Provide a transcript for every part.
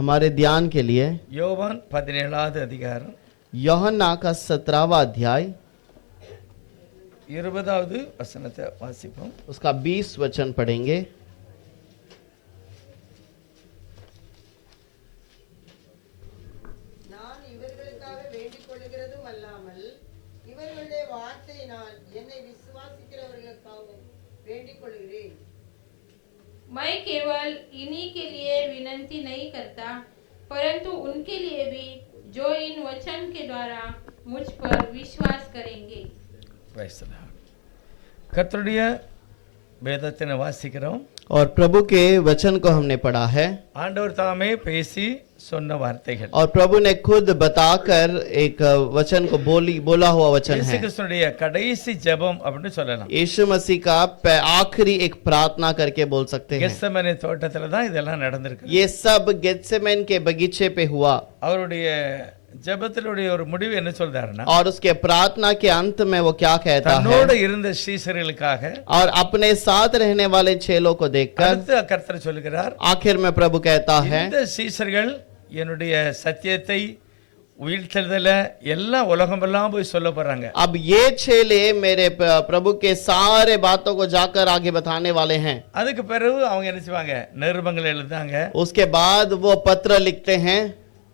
हमारे ध्यान के लिए யோவான் 17வது அதிகாரம் யோहन्ना का 17वां अध्याय 20வது வசனத்தை வாசிப்போம். उसका 20 वचन पढ़ेंगे. நான் இவர்களுக்காக வேண்டிக் கொள்ளுகிறதும் அல்லாமல் இவர்களுடைய வார்த்தையினால் என்னை விசுவாசிக்கிறவர்களுக்காகவும் வேண்டிக் கொள்கிறேன். मैं केवल इन्हीं के लिए विनती नहीं करता, परंतु उनके लिए भी जो इन वचन के द्वारा मुझ पर विश्वास करेंगे. Praise the Lord. கர்த்தருடைய வேதத்தை வாசிக்கிறோம். और प्रभु के वचन को हमने पढ़ा है ஆண்டவர் தாமே பேசி சொன்ன வார்த்தைகள். और प्रभु ने खुद बताकर एक वचन को बोला हुआ वचन இயேசு है. கிறிஸ்துடைய கடைசி ஜெபம் அப்படினு சொல்லலாம். यीशु मसीह का आखिरी एक प्रार्थना करके बोल सकते हैं. கெத்செமனே தோட்டத்துல தான் இதெல்லாம் நடந்திருக்கு. ये सब गेत्सेमन के बगीचे पे हुआ. அவருடைய ஜெபத்தினுடைய ஒரு முடிவு என்ன சொல்றாருன்னா, और उसके प्रार्थना के अंत में वो क्या कहता தன்னோடு है இருந்த சீஷர்களுக்காக और अपने साथ रहने वाले चेलों को देखकर அடுத்து கர்த்தர் சொல்கிறார், आखिर में प्रभु कहता है இந்த சீஷர்கள் என்னுடைய சத்தியத்தை உயிர்த்தெழுதல எல்லாம் உலகமெல்லாம் போய் சொல்ல போறாங்க. अब ये चेले मेरे प्रभु के सारे बातों को जाकर आगे बताने वाले हैं. அதுக்கு பிறகு அவங்க என்ன செய்வாங்க, நிருபங்கள் எழுதாங்க. उसके बाद वो पत्र लिखते हैं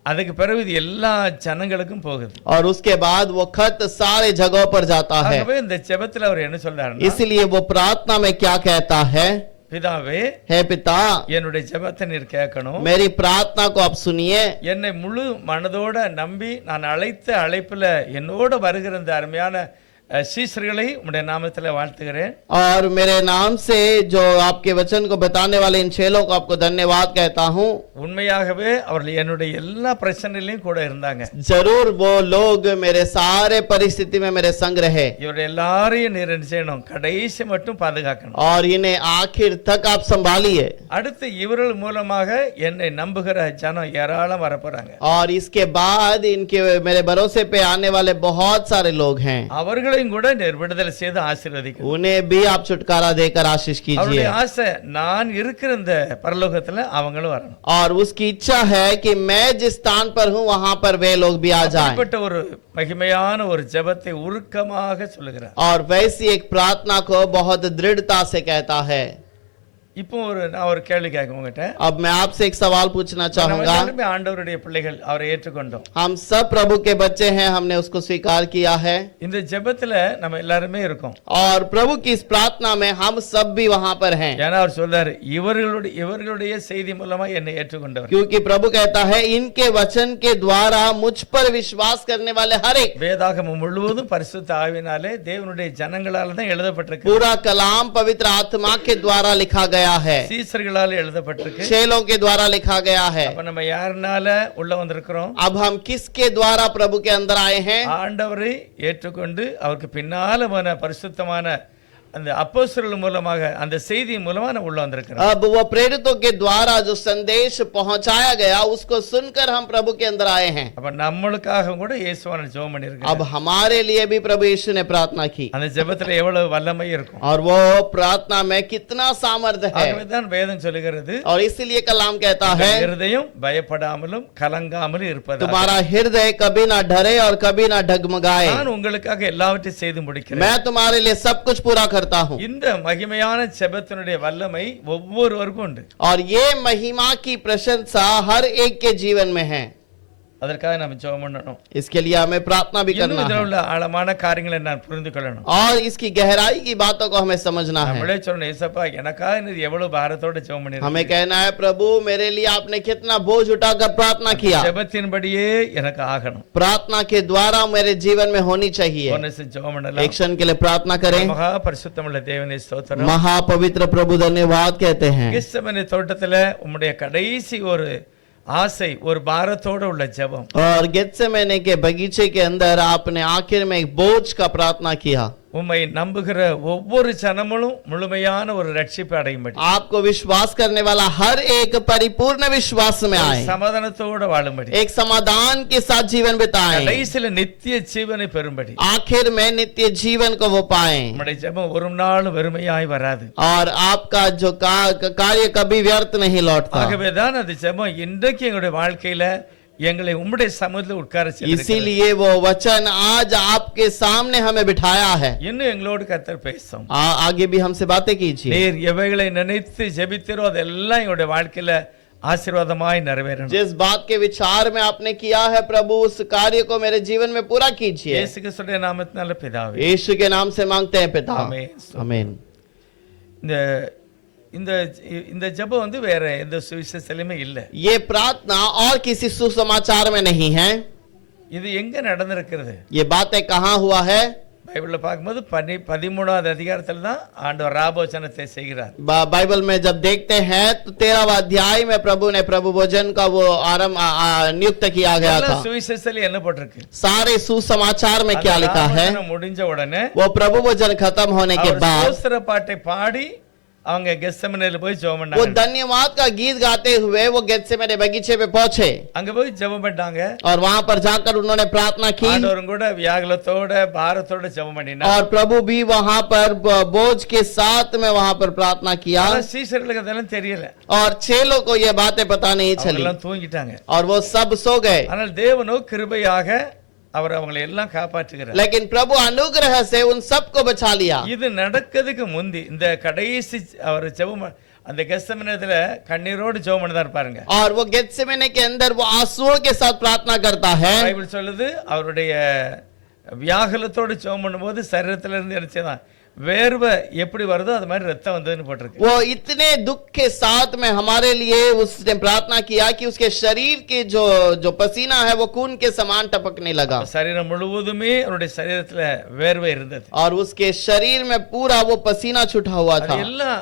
அதுக்கு பிறகு இது எல்லா ஜனங்களுக்கும் போகுது. और उसके बाद वो खत सारे जगहों पर जाता है. ஆகவே இந்த ஜெபத்துல அவர் என்ன சொல்றாருன்னா, इसलिए वो प्रार्थना में क्या कहता है, பிதாவே हे पिता என்னுடைய ஜெபத்தை நீர் கேட்கணும். मेरी प्रार्थना को आप सुनिए. என்னை முழு மனதோட நம்பி நான் அழைத்த அழைப்புல என்னோட வருகிற இந்த அருமையான சீஷர்களை உம்முடைய நாமத்துல வாழ்த்துகிறேன். और मेरे नाम से जो आपके वचन को बताने वाले इन चेलों को आपको धन्यवाद कहता हूँ. உண்மையாகவே அவர்கள் என்னுடைய எல்லா பிரச்சனையிலையும் கூட இருந்தாங்க. जरूर वो लोग मेरे सारे परिस्थिति में मेरे संग रहे இவர்கள் எல்லாரையும் நீர் என்ன செய்யணும், கடைசி மட்டும் பாதுகாக்கணும். और इन्हें आखिर तक आप संभालिए. அடுத்து இவர்கள் மூலமாக என்னை நம்புகிற ஜனம் ஏராளம் வரப்போறாங்க. और इसके बाद इनके मेरे भरोसे पे आने वाले बहुत सारे लोग हैं. அவர்களையும் கூட நீர் விடுதலை செய்து ஆசீர்வதிக்கணும். उन्हें भी आप छुटकारा देकर आशीष कीजिए. அவருடைய ஆசை நான் இருக்கிற இந்த பரலோகத்துல அவங்களும் வரணும். और उसकी इच्छा है कि मैं जिस स्थान पर हूँ वहां पर वे लोग भी आ जाएं. அப்படிப்பட்ட ஒரு மகிமையான ஒரு ஜெபத்தை உருக்கமாக சொல்லுகிறார். और वैसी एक प्रार्थना को बहुत दृढ़ता से कहता है. இப்போ நான் ஒரு கேள்வி கேட்க உங்ககிட்ட. अब मैं आपसे एक सवाल पूछना நம்ம चाहूंगा. எல்லாருமே ஆண்டவருடைய பிள்ளைகள், அவரை ஏற்றுக்கொண்டோம். हम सब प्रभु के बच्चे हैं, हमने उसको स्वीकार किया है இந்த ஜெபத்துல நம்ம எல்லாருமே இருக்கோம். और प्रभु की इस प्रार्थना में हम सब भी वहां पर हैं. ஏன்னா அவர் சொல்றாரு, இவர்களுடைய செய்தி மூலமா என்னை ஏற்றுக்கொண்டவர். क्योंकि प्रभु कहता है इनके वचन के द्वारा मुझ पर विश्वास करने वाले हर एक. வேதாகமம் முழுவதும் பரிசுத்த ஆவியினாலே தேவனுடைய ஜனங்களால தான் எழுதப்பட்டிருக்கு. पूरा कलाम पवित्र आत्मा के द्वारा लिखा गया है, சீசர்களால எழுதப்பட்டிருக்கு. चेलों के द्वारा लिखा गया है. அப்ப நம்ம யாருனால உள்ள வந்திருக்கிறோம்? अब हम किसके द्वारा प्रभु के अंदर आए हैं? ஆண்டவரை ஏற்றுக்கொண்டு அவருக்கு பின்னால போன பரிசுத்தமான அந்த அப்போஸ்தலர்கள் மூலமாக அந்த செய்தி மூலமா நம்ம உள்ள வந்திருக்கிறோம். अब वो प्रेरितों के द्वारा जो संदेश पहुंचाया गया उसको सुनकर हम प्रभु के अंदर आए हैं. அப்ப நம்மளுக்காக கூட இயேசுவான ஜெபம் பண்ணிருக்கார். अब हमारे लिए भी प्रभु यीशु ने प्रार्थना की அந்த ஜெபத்துல எவ்வளவு வல்லமை இருக்கும். और वो प्रार्थना में कितना सामर्थ्य है. ஆகவே தான் வேதம் சொல்லுகிறது, और इसीलिए कलाम कहता है இருதயம் பயப்படாமலும் கலங்காமலும் இருப்பதாக. तुम्हारा हृदय कभी ना डरे और कभी ना डगमगाए. நான் உங்களுக்காக எல்லாவற்றையும் செய்து முடிக்கிறேன். मैं तुम्हारे लिए सब कुछ पूरा करता हूँ. இந்த மகிமையான ஜெபத்தினுடைய வல்லமை ஒவ்வொருவருக்கும் உண்டு. और ये महिमा की प्रशंसा हर एक के जीवन में है. அதற்காக நம்ம ஜெபம் பண்ணணும். इसके लिए हमें प्रार्थना भी இன்னும் करना இதுல है உள்ள ஆழமான காரியங்களை நான் புரிந்து கொள்ளணும். और इसकी गहराई की बातों को हमें समझना है. நம்மளே சொல்லணும், ஏசப்பா எனக்காக நீர் எவ்வளவு பாரத்தோட ஜெபம் हमें பண்ணிருக்கீங்க. कहना है प्रभु मेरे लिए आपने कितना बोझ उठाकर प्रार्थना किया. ஜெபத்தின்படியே எனக்கு ஆகணும். प्रार्थना के द्वारा मेरे जीवन में होनी चाहिए. ஒன்னு ஜெபம் एक பண்ணலாம். क्षण के लिए प्रार्थना करें. மகா பரிசுத்தமுள்ள தேவனே ஸ்தோத்திரம். महापवित्र प्रभु धन्यवाद कहते हैं. கெத்செமனே தோட்டத்துல உம்முடைய கடைசி ஒரு ஆசை, ஒரு பாரத்தோட உள்ள ஜெபம். और गेत्सेमने के बगीचे के अंदर आपने आखिर में एक बोझ का प्रार्थना किया. உம்மை நம்புகிற ஒவ்வொரு ஜனமும் முழுமையான ஒரு ரட்சிப்பை அடையும்படி आपको विश्वास करने वाला हर एक परिपूर्ण विश्वास में आए, சமாதானத்தோடு வாழும்படி, एक समाधान के साथ जीवन बिताएं, கடைசியில நித்திய ஜீவனை பெறும்படி आखिर में नित्य जीवन को वो पाएं, நம்முடைய ஜெபம் ஒரு நாள் வெறுமையாய் வராது. और आपका जो कार्य कभी व्यर्थ नहीं लौटता। ஆகவேதான் அந்த ஜெபம் இன்றைக்கு எங்களுடைய வாழ்க்கையில எங்களை உம்முடைய சமூகத்தில் உட்கார செய்திருக்கிறது. इसीलिए वो वचन आज आपके सामने हमें बिठाया है। இன்னும் எங்களோடு கர்த்தர் பேசும். आगे भी हमसे बातें कीजिए। நீர் எவைகளை நினைத்து ஜெபித்தீரோ அதெல்லாம் எங்களுடைய வாழ்க்கையில ஆசீர்வாதமாய் நிறைவேறணும். जिस बात के विचार में आपने किया है प्रभु, उस कार्य को मेरे जीवन में पूरा कीजिए। இயேசு கிறிஸ்துவின் நாமத்தினால பிதாவே, यीशु के नाम से मांगते हैं पिता, आमीन। आमीन। இந்த இந்த இந்த ஜெபம் வந்து வேற எந்த சுவிசேஷத்திலுமே இல்ல. ये प्रार्थना और किसी सुसमाचार में नहीं है। இது எங்க நடந்திருக்கிறது? ये बातें कहाँ हुआ है? பைபிள்ல பார்க்கும்போது 13வது அதிகாரத்துல தான் ஆண்டவர் ராபோஜனத்தை செய்கிறார். बाइबल में जब देखते हैं तो 13वां अध्याय में प्रभु ने प्रभु भोजन का वो आरंभ नियुक्त किया गया था। சுவிசேஷத்துல என்ன போட்டிருக்கு? सारे सुसमाचार में क्या लिखा है? முடிஞ்ச உடனே वो प्रभु भोजन खत्म होने के बाद ஸ்தோத்திர பாட்டை பாடி அவங்க கெத்செமனேல போய் ஜெபம் वो பண்ணாங்க. धन्यवाद का गीत गाते हुए वो गेत्सेमने बगीचे पे पहुंचे, அங்க போய் ஜெபம் பண்ணாங்க. और वहां पर जाकर उन्होंने प्रार्थना की, ஆண்டவரும் கூட வியாகுலத்தோட பாரத்தோட ஜெபம் பண்ணினார். और प्रभु भी वहां पर बोझ के साथ में वहां पर प्रार्थना किया, ஆனா சீஷர்களுக்கு அதெல்லாம் தெரியல. और चेलों को ये बातें पता नहीं அவங்க चली, எல்லாம் தூங்கிட்டாங்க. और वो सब सो गए। ஆனால் தேவனோ கிருபையாக அவர் அவங்களை எல்லாம் காப்பாற்றுகிறார். लेकिन प्रभु अनुग्रह से उन सबको बचा लिया। இது நடக்கிறதுக்கு முந்தி இந்த கடைசி அவர் ஜெபம் அந்த கெத்செமனேல கண்ணீரோடு ஜெபம் பண்ணதார் பாருங்க. और वो गेत्सेमने के अंदर वो आंसुओं के साथ प्रार्थना करता है। பைபிள் சொல்லுது அவருடைய வியாகுலத்தோடு ஜெபம் பண்ணும்போது சரீரத்துல இருந்து நினைச்சதான் வேர்வை எப்படி வருதோ அது மாதிரி ரத்தம் வந்ததுன்னு போட்டிருக்கு. वो इतने दुख के साथ में हमारे लिए उसने प्रार्थना किया कि उसके शरीर के जो पसीना है वो खून के समान टपकने लगा, சரீரம் முழுவதுமே அவருடைய சரீரத்துல வேர்வை இருந்தது. और उसके शरीर में पूरा वो पसीना छूटा हुआ அது था, எல்லாம்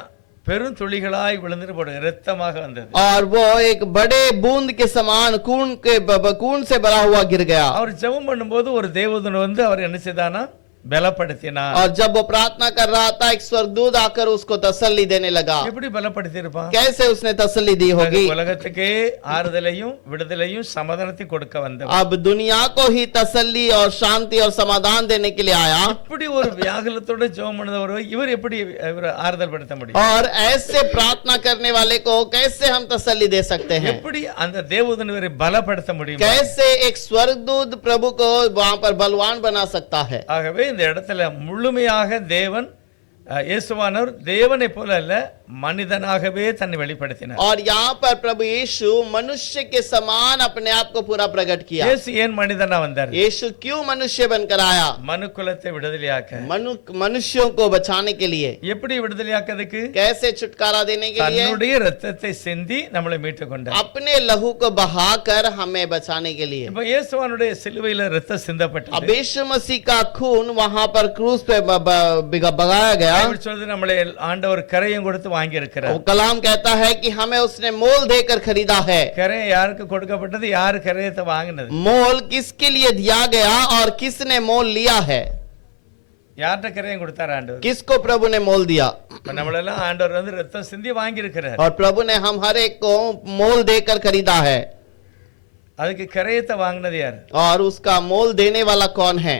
பெரும் துளிகளாய் விழுந்துட்டு போடு ரத்தமாக வந்தது. और वो एक बड़े बूंद के समान खून से भरा हुआ गिर गया। அவர் ஜெபம் பண்ணும்போது ஒரு தேவதூதன் வந்து அவர் என்ன செய்தானா பலப்படுத்தினார். और जब वो प्रार्थना कर रहा था एक स्वर्गदूत आकर उसको तसल्ली देने लगा। எப்படி பலப்படுத்தி இருப்பான்? कैसे उसने तसल्ली दी होगी? உலகத்துக்கே ஆறுதலையும் விடுதலையும் சமாதானத்தையும் கொடுக்க வந்தவர். अब दुनिया को ही तसल्ली और शांति और समाधान देने के लिए आया। இப்படி ஒரு வியாகுலத்தோட ஜெபம் பண்ணவர் இவர் எப்படி இவர் ஆறுதல் படுத்த முடியும்? और ऐसे प्रार्थना करने वाले को कैसे हम तसल्ली दे सकते हैं? எப்படி அந்த தேவதூதன் இவரை பலப்படுத்த முடியும்? कैसे एक स्वर्गदूत प्रभु को वहां पर बलवान बना सकता है? ஆகவே இந்த இடத்துல முழுமையாக தேவன் இயேசுவானவர் தேவனை போல அல்ல மனிதனாகவே தன்னை வெளிப்படுத்தினார். और यहाँ पर प्रभु यीशु मनुष्य के समान अपने आप को पूरा प्रकट किया। இயேசு ஏன் மனிதனா வந்தார்? यीशु क्यों मनुष्य बनकर आया? மனுக்குலத்தை விடுதலையாக்க. मनुष्यों को बचाने के लिए। எப்படி விடுதலையாக்கிறதுக்கு? कैसे छुटकारा देने के लिए? தன்னுடைய இரத்தத்தை சிந்தி நம்மளை மீட்டு கொண்டார். अपने लहू को बहाकर हमें बचाने के लिए। இப்ப இயேசுவானுடைய சிலுவையில இரத்தம் சிந்தப்பட்டது. अब यीशु मसीह का खून वहां पर क्रूस पे बगाया गया। பைபிள் சொல்றது நம்மளை ஆண்டவர் கரையும் கொடுத்து வாங்கி இருக்கிறார். कलाम कहता है कि हमें उसने मोल देकर खरीदा है। கரை யாருக்கு கொடுக்கப்பட்டது? யார் கரையத்தை வாங்கினது? मोल किसके लिए दिया गया और किसने मोल लिया है? யார்ட்ட கரையும் கொடுத்தார் ஆண்டவர்? किसको प्रभु ने मोल दिया? நம்மளெல்லாம் ஆண்டவர் வந்து ரத்தம் சிந்தி வாங்கி இருக்கிறார். और प्रभु ने हम हर एक को मोल देकर खरीदा है। அதுக்கு கரையத்தை வாங்கினது யார்? और उसका मोल देने वाला कौन है?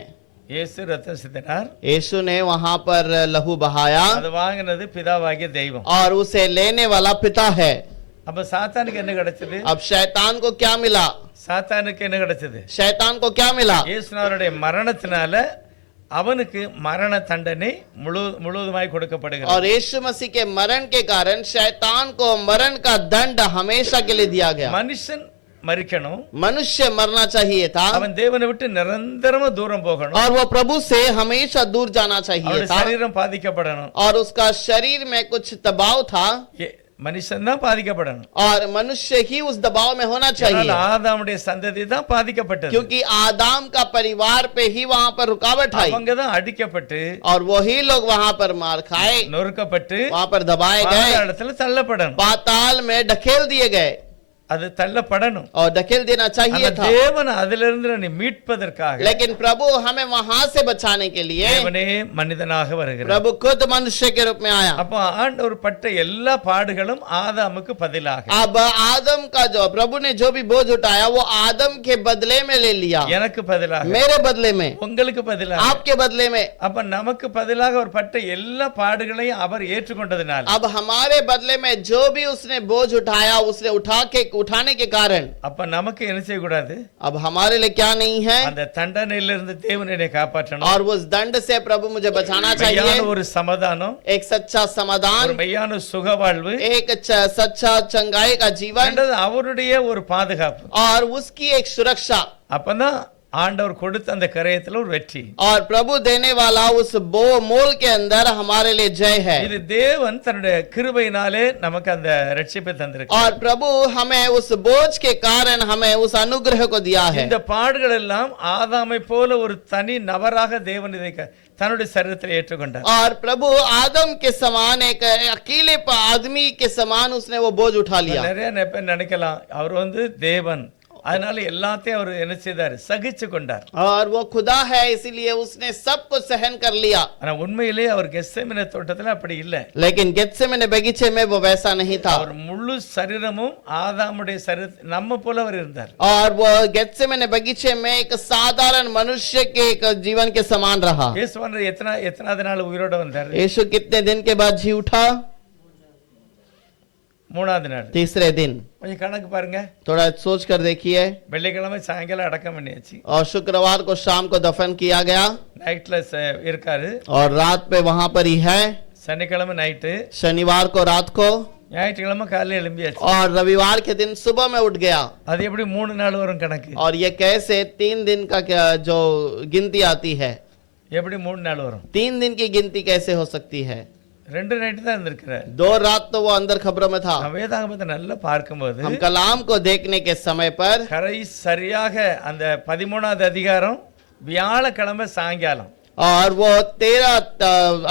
இயேசு ரத்தம் சிந்தினார். यीशु ने वहां पर लहू बहाया, அது வாங்கினது பிதாவாகிய தெய்வம். और उसे लेने वाला पिता है। அப்ப சாத்தானுக்கு என்ன கிடைச்சது? अब शैतान को क्या मिला? சாத்தானுக்கு என்ன கிடைச்சது? शैतान को क्या मिला? இயேசுவினுடைய மரணத்தினால அவனுக்கு மரண தண்டனை முழுவதுமாய் கொடுக்கப்படுகிறது. और यीशु मसीह के मरण के कारण शैतान को मरण का दंड हमेशा के लिए दिया गया। மனுஷன் மரிக்கணும், मनुष्य मरना चाहिए था, அவன் தேவனை விட்டு நிரந்தரமா தூரம் போகணும், और वो प्रभु से हमेशा दूर जाना चाहिए அவனுடைய था, சரீரம் பாதிக்கப்படணும். और उसका शरीर में कुछ दबाव था, மனுஷன் தான் பாதிக்கப்படணும். और मनुष्य ही उस दबाव में होना चाहिए, ஆதாமுடைய சந்ததி தான் பாதிக்கப்பட்டது. क्योंकि आदाम का परिवार पे ही वहां पर रुकावट आई, அவங்க தான் அடிக்கப்பட்டு और वही लोग वहां पर मार खाए, நொறுக்கப்பட்டு वहां पर दबाए गए, இடத்துல தள்ளப்படணும். पाताल में ढकेल दिए गए। அது தள்ளப்படணும். और ढकेल देना चाहिए அந்த था, தேவன் அதிலிருந்து என்னை மீட்பதற்காக लेकिन प्रभु हमें वहां से बचाने के लिए தேவனே மனிதனாக வருகிறார். प्रभु खुद मनुष्य के रूप में आया। அப்போ ஆண்டவர் பட்ட எல்லா பாடுகளும் ஆதாமுக்கு பதிலாக अब आदम का जो प्रभु ने जो भी बोझ उठाया वो आदम के बदले में ले लिया, எனக்கு பதிலாக, मेरे बदले में, உங்களுக்கு பதிலாக, आपके बदले में। அப்ப நமக்கு பதிலாக அவர் பட்ட எல்லா பாடுகளையும் அவர் ஏற்றுக்கொண்டதுனால अब हमारे बदले में जो भी उसने बोझ उठाया, उसने उठाने के कारण அப்ப நமக்கு என்ன செய்யக்கூடாது? अब हमारे लिए क्या नहीं है, அந்த தண்டனையிலிருந்து தேவன் என்னை காப்பாற்றணும். और उस दंड से प्रभु मुझे बचाना மெய்யான चाहिए। ஒரு சமாதானம், एक सच्चा ஒரு समाधान, மெய்யான சுக வாழ்வு, एक सच्चा चंगाई का जीवन, ரெண்டாவது அவருடைய ஒரு பாதுகாப்பு. और उसकी एक सुरक्षा, அப்பதான் ஆண்டவர் கொடுத்த அந்த கரையத்துல ஒரு வெற்றி. और प्रभु देने वाला उस मोल के अंदर हमारे लिए जय है। இது தேவன் தன்னுடைய கிருபையினாலே நமக்கு அந்த ரட்சிப்பை தந்திருக்கிறார். और प्रभु हमें उस बोझ के कारण हमें उस अनुग्रह को दिया है। இந்த பாடுகள் எல்லாம் ஆதாமை போல ஒரு தனி நபராக தேவன் இதை தன்னுடைய சரீரத்தில் ஏற்றுக்கொண்டார். और प्रभु आदम के समान एक अकेले आदमी के समान उसने वो बोझ उठा लिया। நிறைய பேர் நினைக்கலாம் அவர் தேவன், அதனால எல்லாத்தையும் அவர் என்ன செய்தார்? சகிச்சு கொண்டார். और वो खुदा है इसीलिए उसने सब कुछ सहन कर लिया, ஆனா உண்மையிலே அவர் கெத்செமனே தோட்டத்துல அப்படி இல்ல. लेकिन गेत्सेमने बगीचे में वो वैसा नहीं था। அவர் முழு சரீரமும் ஆதாமுடைய சரீரம் நம்ம போல அவர் இருந்தார். और वो गेत्सेमने बगीचे में एक साधारण मनुष्य के एक जीवन के समान रहा। இயேசுவானவர் எத்தனாவது நாள் உயிரோட வந்தார்? यीशु कितने दिन के बाद जी उठा? மூணாவது நாள், तीसरे दिन। கொஞ்சம் கணக்கு பாருங்க. थोड़ा सोच कर देखिए। வெள்ளிக்கிழமை சாயங்காலம் அடக்கம் பண்ணியாச்சு, और शुक्रवार को शाम को दफन किया गया, நைட்ல இருக்காரு, और रात पे वहां पर ही है, சனிக்கிழமை நைட்டு, शनिवार को रात को, ஞாயிற்றுக்கிழமை காலையில எழும்பியாச்சு. और रविवार के दिन सुबह में उठ गया। அது எப்படி 3 நாள் வரும் கணக்கு? और ये कैसे 3 दिन का जो गिनती आती है, எப்படி 3 நாள் வரும்? 3 दिन की गिनती कैसे हो सकती है? 2 நைட்டு தான் இருந்திருக்கிறார். 2 रात तो वो अंदर खबरों में था। வேதாகமத்தை நல்லா பார்க்கும்போது हम कलाम को देखने के समय पर கரை சரியாக அந்த 13வது அதிகாரம் வியாழக்கிழமை சாயங்காலம், और वो 13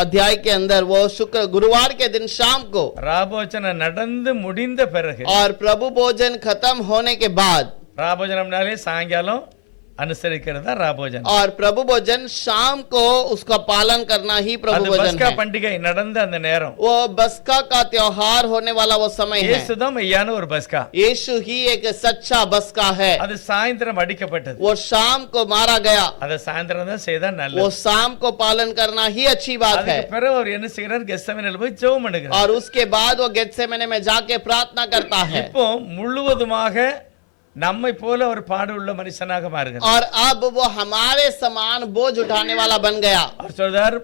अध्याय के अंदर वो गुरुवार के दिन शाम को, ராபோஜனம் நடந்து முடிந்த பிறகு, और प्रभु भोजन खत्म होने के बाद, ராபோஜனம்னாலே சாயங்காலம் அனுசரிக்கிறதா ராபோஜனம். और प्रभु भोजन शाम को उसका पालन करना ही प्रभु அது भोजन பஸ்கா है। பண்டிகை நடந்த அந்த நேரம், वो बस्का का त्योहार होने वाला वो समय है। இயேசுதான் மெய்யான ஒரு பஸ்கா. यीशु ही एक सच्चा बस्का है। அது சாயந்தரம் அடிக்கப்பட்டது. वो शाम को मारा गया, அதை சாயந்தரம் தான் செய்தா वो நல்லது. शाम को पालन करना ही अच्छी बात है। அதுக்கு பிறகு அவர் என்ன செய்கிறார்? கெத்செமனேல போய் ஜெபம் பண்ணுகிறார். और उसके बाद वो गेत्सेमने में जाके प्रार्थना करता है। இப்போ முழுவதுமாக நம்மை போல ஒரு பாடுள்ள மனுஷனாக மாறுகிறார். और अब वो हमारे समान बोझ उठाने वाला बन गया। அவர் சொல்றார்,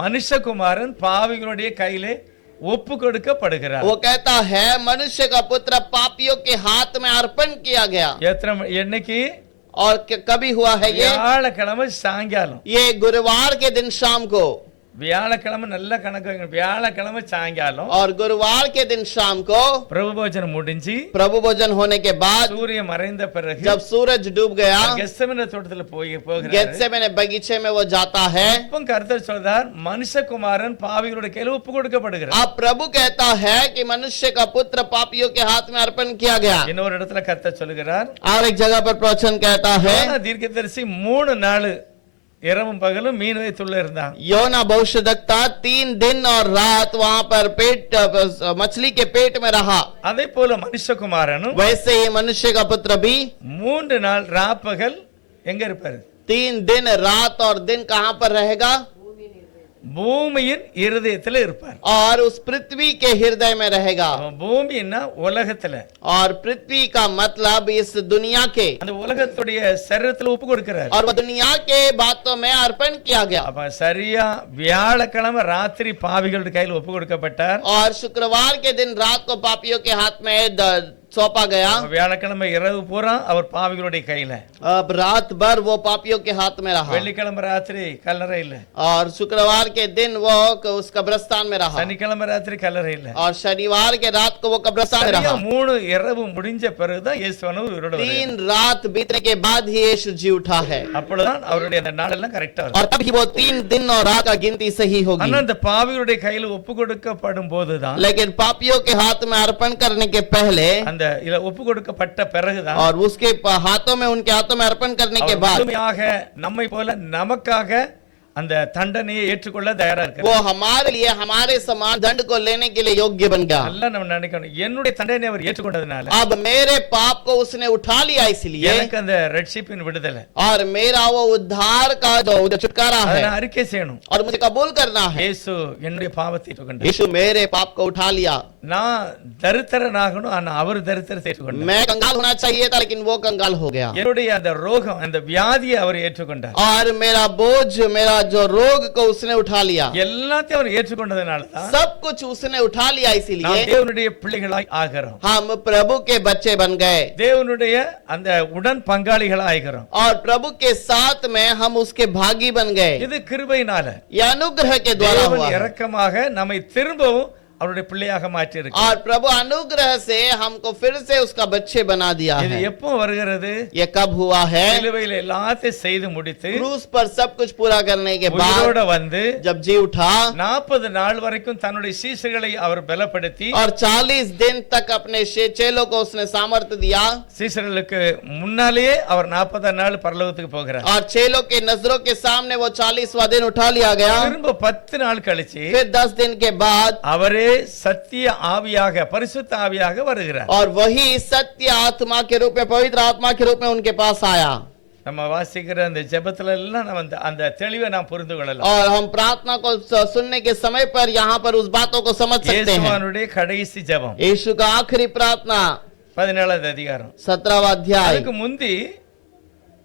மனுஷகுமாரன் பாவிகளுடைய கையிலே ஒப்பு கொடுக்கப்படுகிறார். वो कहता है मनुष्य का पुत्र पापियों के हाथ में अर्पण किया गया। என்னைக்கு? और कभी हुआ है ये? வியாழக்கிழமை சாயங்காலம். ये गुरुवार के दिन शाम को, வியாழக்கிழமை நல்ல கணக்கு வைங்க. வியாழக்கிழமை சாயங்காலம் और गुरुवार के दिन शाम को பிரபு போஜனம் முடிஞ்சு प्रभु भोजन होने के बाद, சூரியன் மறைந்த பிறகு, जब सूरज डूब गया, கெத்செமனே தோட்டத்துல போகிறார். गेत्सेमने बगीचे में वो जाता है। இப்போ கர்த்தர் சொல்றார், மனுஷகுமாரன் பாவிகளுடைய கையில ஒப்பு கொடுக்கப்படுகிறார். अब प्रभु कहता है कि मनुष्य का पुत्र पापियों के हाथ में अर्पण किया गया। இன்னொரு இடத்துல கர்த்தர் சொல்லுகிறார், और एक जगह पर प्रवचन कहता है, யோனா தீர்க்கதரிசி 3 நாள் இரவும் பகலும் மீன் வயிற்றுள்ள இருந்தான். योना भविष्यद्वक्ता 3 दिन और रात वहां पर मछली के पेट में रहा। அதே போல மனுஷகுமாரனும் वैसे ही मनुष्य का पुत्र भी 3 நாள் ராப்பகல் எங்க இருப்பாரு? 3 दिन रात और दिन कहां पर रहेगा? பூமியின் இருதயத்துல இருப்பார். और उस पृथ्वी के हृदय में रहेगा। பூமின்னா உலகத்துல, और पृथ्वी का मतलब इस दुनिया के, அந்த உலகத்துடைய சரீரத்துல ஒப்பு கொடுக்கிறார். और वो दुनिया के बातों में अर्पण किया गया। அப்ப சரியா வியாழக்கிழமை ராத்திரி பாவிகளுடைய கையில் ஒப்பு கொடுக்கப்பட்டார். और शुक्रवार के दिन रात को पापियों के हाथ में सौंपा गया। வியாழக்கிழமை இரவு பூரா அவர் பாவிகளுடைய கையில, अब रात भर वो पापियों के हाथ में रहा। வெள்ளிக்கிழமை ராத்திரி கல்லறை இல்ல, और शुक्रवार के दिन वो उस कब्रिस्तान में रहा। சனிக்கிழமை ராத்திரி கல்லறை இல்ல. और शनिवार के रात को वो कब्रिस्तान में சரியா रहा। 3 இரவு முடிஞ்ச பிறகுதான் இயேசுவானவர் உயிரோடு வருகிறார். 3 रात बीतने के बाद ही यीशु जी उठा है। அப்பொழுதுதான் அவருடைய அந்த நாளெல்லாம் கரெக்டா और இருக்கும். तब ही वो 3 दिन और रात का गिनती सही होगी। ஆனா அந்த பாவிகளுடைய கையில் ஒப்பு கொடுக்கப்படும் போதுதான் लेकिन पापियों के हाथ में अर्पण करने के पहले அந்த இதுல ஒப்பு கொடுக்கப்பட்ட பிறகுதான் और उसके हाथों में, उनके हाथों में अर्पण करने के அவர் बाद முழுமையாக நம்மை போல நமக்காக அந்த தண்டனையை ஏற்றுக்கொள்ள தயாரா वो இருக்கிறார். हमारे लिए, हमारे समान दंड को लेने के लिए योग्य बन गया। நல்லா நம்ம நினைக்கணும், என்னுடைய தண்டனை அவர் ஏற்றுக்கொண்டதுனால अब मेरे पाप को उसने उठा लिया, इसलिए எனக்கு அந்த ரட்சிப்பின் விடுதலை और मेरा वो उद्धार का जो छुटकारा அதை है நான் அறிக்கை செய்யணும். और मुझे कबूल करना है। இயேசு என்னுடைய பாவத்தை ஏற்றுக்கொண்டார். यीशु मेरे पाप को उठा लिया। நான் தரித்திரனாகணும், ஆனா அவர் தரித்திரத்தை ஏற்றுக்கொண்டார். मैं कंगाल होना चाहिए था, लेकिन वो कंगाल हो गया। என்னுடைய அந்த ரோகம், அந்த வியாதியை அவர் ஏற்றுக்கொண்டார். और मेरा बोझ, मेरा जो रोग को उसने उठा लिया। எல்லாத்தையும் அவர் ஏற்றுக்கொண்டதனால தான் सब कुछ उसने उठा लिया, நாம் इसीलिए தேவனுடைய பிள்ளைகளாய் ஆகிறோம். हम प्रभु के बच्चे बन गए தேவனுடைய அந்த உடன் பங்காளிகளா ஆகிறோம். और प्रभु के साथ में हम उसके भागी बन गए। இது கிருபையினால यह अनुग्रह के द्वारा தேவன் हुआ है। இரக்கமாக நம்மை திரும்பவும் அவருடைய பிள்ளையாக மாற்றி இருக்கு. और प्रभु अनुग्रह से हमको फिर से उसका बच्चे बना दिया இது है। எப்போ வருகிறது? ये कब हुआ है? சிலுவையில் எல்லாத்தையும் செய்து முடித்து क्रूस पर सब कुछ पूरा करने के உயிரோட बाद வந்து जब जी उठा 40 நாள் வரைக்கும் தன்னுடைய சீஷர்களை அவர் பலப்படுத்தி और 40 दिन तक अपने चेलों को उसने सामर्थ्य दिया சீஷர்களுக்கு முன்னாலேயே அவர் 40 நாள் பரலோகத்துக்கு போகிறார். और चेलों के नजरों के सामने वो 40वां दिन उठा लिया गया। திரும்ப 10 நாள் கழிச்சு फिर 10 दिन के बाद அவரே சத்திய ஆவியாக, பரிசுத்த ஆவியாக வருகிறார். और वही सत्य आत्मा के रूप में, पवित्र आत्मा के रूप में उनके पास आया। நம்ம வாசிக்கிற அந்த ஜெபத்துல எல்லாம் நம்ம அந்த தெளிவை நாம் புரிந்து கொள்ளலாம். और हम प्रार्थना को सुनने के समय पर यहाँ पर उस बातों को समझ सकते हैं। இயேசுவினுடைய கடைசி ஜெபம் यीशु का आखिरी प्रार्थना 17வது அதிகாரம். 17वां अध्याय। அதுக்கு முந்தி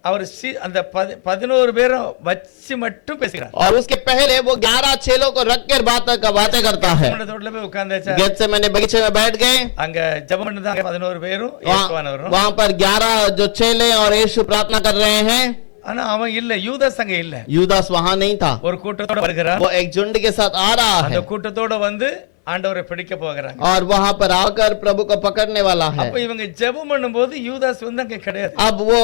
அவர் அந்த 11 பேரும் வச்சு மட்டும் பேசுகிறார். और उसके पहले वो 11 चेलों को रख कर बातें करता है। தோட்டத்துல போய் உட்கார்ந்தாச்சா, गेत्सेमनी बगीचे में बैठ गए। அங்க ஜெபம் பண்ணதாங்க 11 பேரும் இயேசுவானவரும். वहां पर 11 जो चेले और यीशु प्रार्थना कर रहे हैं। ஆனா அவன் இல்ல, யூதாஸ் அங்க இல்ல. यूदास वहां नहीं था। ஒரு கூட்டத்தோட வருகிறார். वो एक झुंड के साथ आ रहा அந்த है கூட்டத்தோட வந்து ஆண்டவரை பிடிக்க போகிறாங்க. और वहां पर आकर प्रभु को पकड़ने वाला है। அப்ப இவங்க ஜெபம் பண்ணும்போது யூதாஸ் வந்து அங்க கிடையாது. अब वो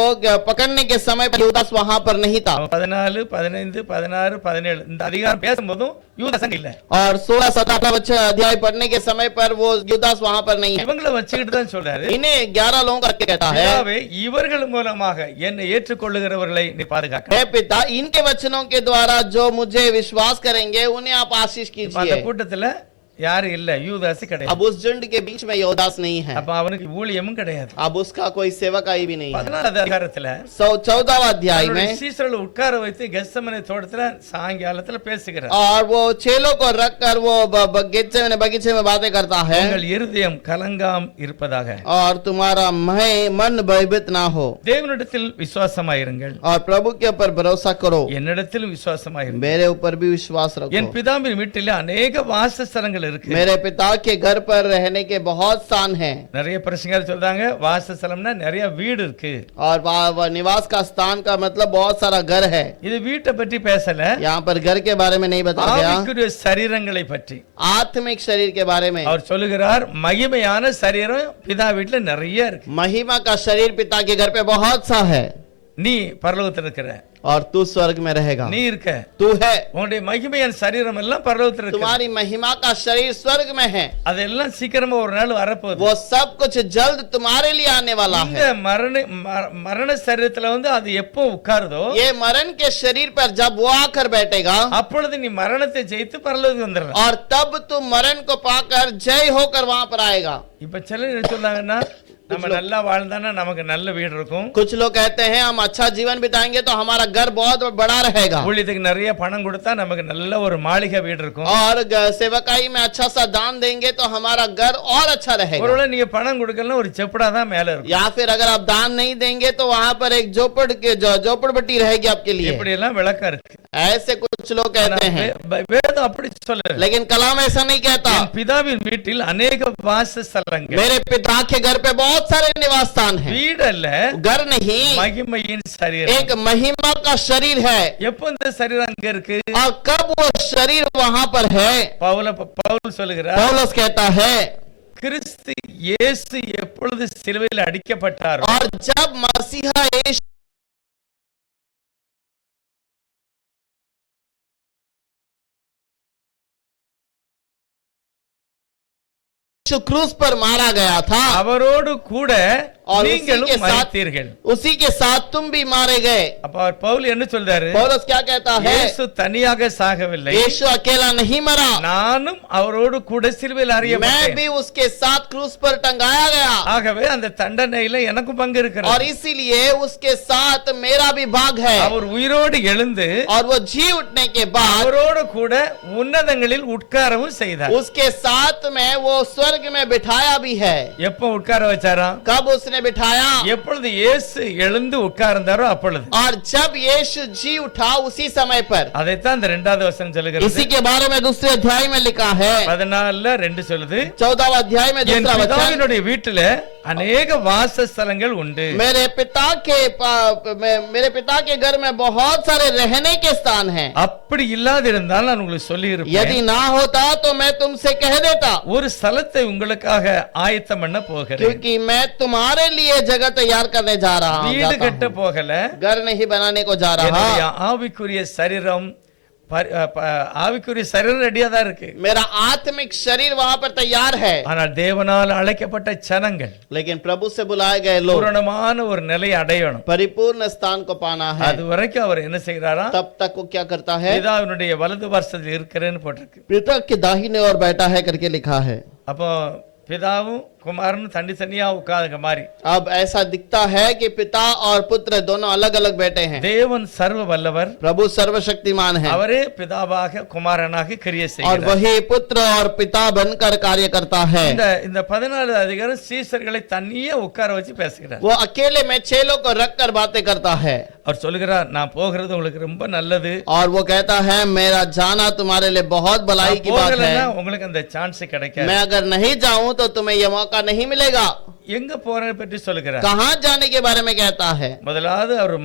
पकड़ने के समय पर यूदास वहां पर नहीं था। 14, 15, 16, 17 இந்த அதிகாரம் பேசும்போதும் யூதாஸ் அங்க இல்ல. और 16, 17 अध्याय पढ़ने के समय पर वो यूदास वहां पर नहीं है। இவங்களை வச்சுக்கிட்டு தான் சொல்றாரு, इन्हें 11 लोगों का कहता है, பிதாவே, இவர்கள் மூலமாக என்னை ஏற்றுக்கொள்ளுகிறவர்களை நீ பாதுகாக்க. हे पिता, इनके वचनों के द्वारा जो मुझे विश्वास करेंगे उन्हें आप आशीष அந்த कीजिए। கூட்டத்துல யாரும் இல்ல, யூதாஸ் கிடையாது. अब उस झुंड के बीच में यूदास नहीं है। அப்ப அவனுக்கு ஊழியமும் கிடையாது. अब उसका कोई सेवकाई भी नहीं है। 14வது அதிகாரத்துல 14वां अध्याय में சீஷர்களை உட்கார வைத்து கெத்செமனே தோட்டத்துல சாயங்காலத்துல பேசுகிறார். और वो चेलों को रखकर वो बगीचे में बातें करता है। உங்கள் இருதயம் கலங்காம் இருப்பதாக, और तुम्हारा मन भयभीत ना हो தேவனிடத்தில் விசுவாசமாயிருங்கள், और प्रभु के ऊपर भरोसा करो, என்னிடத்தில் விசுவாசமாயிருங்கள். मेरे ऊपर भी विश्वास என் रखो। பிதாவின் வீட்டிலே अनेक வாசஸ்தலங்கள் இருக்கு. मेरे पिता के घर पर रहने के बहुत स्थान हैं। நிறைய பிரசங்கர் சொல்றாங்க வாசஸ்தலம்னா நிறைய வீடு இருக்கு. और निवास का स्थान का मतलब बहुत सारा घर है। இது வீட்டை பற்றி பேசல, यहाँ पर घर के बारे में नहीं बताया गया, ஆவிக்குரிய சரீரங்களை பற்றி आत्मिक शरीर के बारे में। அவர் சொல்லுகிறார், மகிமையான சரீரம் பிதா வீட்டுல நிறைய இருக்கு. महिमा का शरीर पिता के घर पे बहुत सा है। நீ பரலோகத்தில் இருக்கிற, और तू स्वर्ग में रहेगा। நீ இருக்க, तू है, உன்னுடைய மகிமையான சரீரம் எல்லாம் பரலோகத்தில் இருக்கு. तुम्हारी महिमा का शरीर स्वर्ग में है। அதெல்லாம் சீக்கிரமா ஒரு நாள் வரப்போகுது. वो सब कुछ जल्द तुम्हारे लिए आने वाला இந்த है। மரண சரீரத்துல வந்து அது எப்போ உட்காருதோ, ये मरण के शरीर पर जब वो आकर बैठेगा, அப்பொழுது நீ மரணத்தை ஜெயித்து பரலோகத்துக்கு வந்துடலாம். और तब तू मरण को पाकर जय होकर वहां पर आएगा। இப்ப சிலர் என்ன சொன்னாங்கன்னா, நம்ம நல்லா வாழ்ந்தானா நமக்கு நல்ல வீடு இருக்கும், कुछ लोग कहते हैं हम अच्छा जीवन बिताएंगे तो हमारा घर बहुत बड़ा रहेगा, ஊழியத்துக்கு நிறைய பணம் கொடுத்தா நமக்கு நல்ல ஒரு மாளிகை வீடு இருக்கும். और सेवकाई में अच्छा सा दान देंगे तो हमारा घर और अच्छा रहेगा। ஒருவேளை நீங்க பணம் கொடுக்கலன்னா ஒரு செப்படா தான் மேல இருக்கும். या फिर अगर आप दान नहीं देंगे तो वहां पर एक झोपड़पट्टी रहेगी आपके लिए। இப்படி எல்லாம் விளக்கம் இருக்கு. ऐसे कुछ लोग कहते हैं, வேதம் அப்படி சொல்லல. लेकिन कलाम ऐसा नहीं कहता। என் பிதாவின் வீட்டில் अनेक வாசஸ்தலங்கள், मेरे पिता के घर पे बहुत सारे निवास स्थान हैं। வீடு அல்ல, घर नहीं, மகிமையின் சரீரம். एक महिमा का शरीर है। எப்போ இந்த சரீரம் அங்க இருக்கு? और कब वो शरीर वहां पर है? பவுல் சொல்லுகிறார், पौलुस कहता है, கிறிஸ்து இயேசு எப்பொழுது சிலுவையில் அடிக்கப்பட்டாரோ, और जब मसीहा यीशु यीशु क्रूस पर मारा गया था அவரோடு கூட और उसी நீங்களும் के साथ மரித்தீர்கள். उसी के साथ तुम भी मारे गए। அப்ப அவர் பவுல் என்ன சொல்றாரு? पौलुस क्या कहता है? இயேசு தனியாக சாகவில்லை, यीशु अकेला नहीं मरा, நானும் அவரோடு கூட சிலுவையில் मैं அறையப்பட்டேன். भी उसके साथ क्रूस पर टंगाया गया ஆகவே அந்த தண்டனையில எனக்கும் பங்கு और இருக்கிறது. इसीलिए उसके साथ मेरा भी भाग है। அவர் உயிரோடு எழுந்து और वो जी उठने के बाद அவரோடு கூட உன்னதங்களில் உட்காரவும் செய்தார். उसके साथ में वो स्वर्ग में बिठाया भी है। எப்போ உட்கார வச்சாராம்? कब उसने बिठाया? எப்பொழுது இயேசு எழுந்து உட்கார்ந்தாரோ அப்பொழுது. और जब यीशु जी उठा उसी समय पर। அதைத்தான் இந்த இரண்டாவது வசனம் சொல்லுகிறது. इसी के बारे में दूसरे अध्याय में लिखा है, 14:2 சொல்லுது, 14वां अध्याय में என் दूसरा वचन, பிதாவினுடைய வீட்டில अनेक வாசஸ்தலங்கள் உண்டு. मेरे पिता के घर में बहुत सारे रहने के स्थान हैं। அப்படி இல்லாதிருந்தால் நான் உங்களுக்கு சொல்லி இருப்பேன். यदि ना होता तो मैं तुमसे कह देता, ஒரு ஸ்தலத்தை உங்களுக்காக ஆயத்தம் பண்ண போகிறேன். क्योंकि मैं तुम्हारे लिए जगह तैयार करने जा रहा हूं। வீடு जाता கட்ட हूं। போகல, घर नहीं बनाने को जा रहा, என்னுடைய ஆவிக்குரிய சரீரம் ஆவிக்குரிய சரீரம் ரெடியா தான் இருக்கு. मेरा आत्मिक शरीर वहां पर तैयार है, ஆனால் தேவனால் அழைக்கப்பட்ட ஜனங்கள் लेकिन प्रभु से बुलाए गए लोग பூரணமான ஒரு நிலை அடையணும். परिपूर्ण स्थान को पाना है। அது வரைக்கும் அவர் என்ன செய்யறாரா? तब तक वो क्या करता है? பிதாவினுடைய வலது பார்சத்தில் இருக்கிறேன்னு போட்டிருக்கு. पिता के दाहिने ओर बैठा है करके लिखा है। அப்போ பிதாவும் குமாரனும் தனித்தனியா உட்கார்ந்த மாதிரி. अब ऐसा दिखता है कि पिता और पुत्र दोनों अलग अलग बैठे हैं। தேவன் சர்வ வல்லவர், प्रभु सर्वशक्तिमान है அவரே பிதாவாக குமாரனாக கிரியை और செய்கிறார். वही पुत्र और पिता बनकर कार्य करता है। இந்த 14 அதிகாரம் சீசர்களை தனியே உட்கார வச்சு பேசுகிறார். वो अकेले में चेलों को रखकर बातें करता है அவர் சொல்லுகிறார், நான் போகிறது உங்களுக்கு ரொம்ப நல்லது, और वो कहता है मेरा जाना तुम्हारे लिए बहुत भलाई की बात है। போகலன்னா உங்களுக்கு அந்த சான்ஸ் கிடைக்காது. मैं अगर नहीं जाऊं तो तुम्हें यह मौका नहीं मिलेगा। எங்க போறதை பற்றி சொல்லுகிறார். कहां जाने के बारे में कहता है? முதலாவது அவர்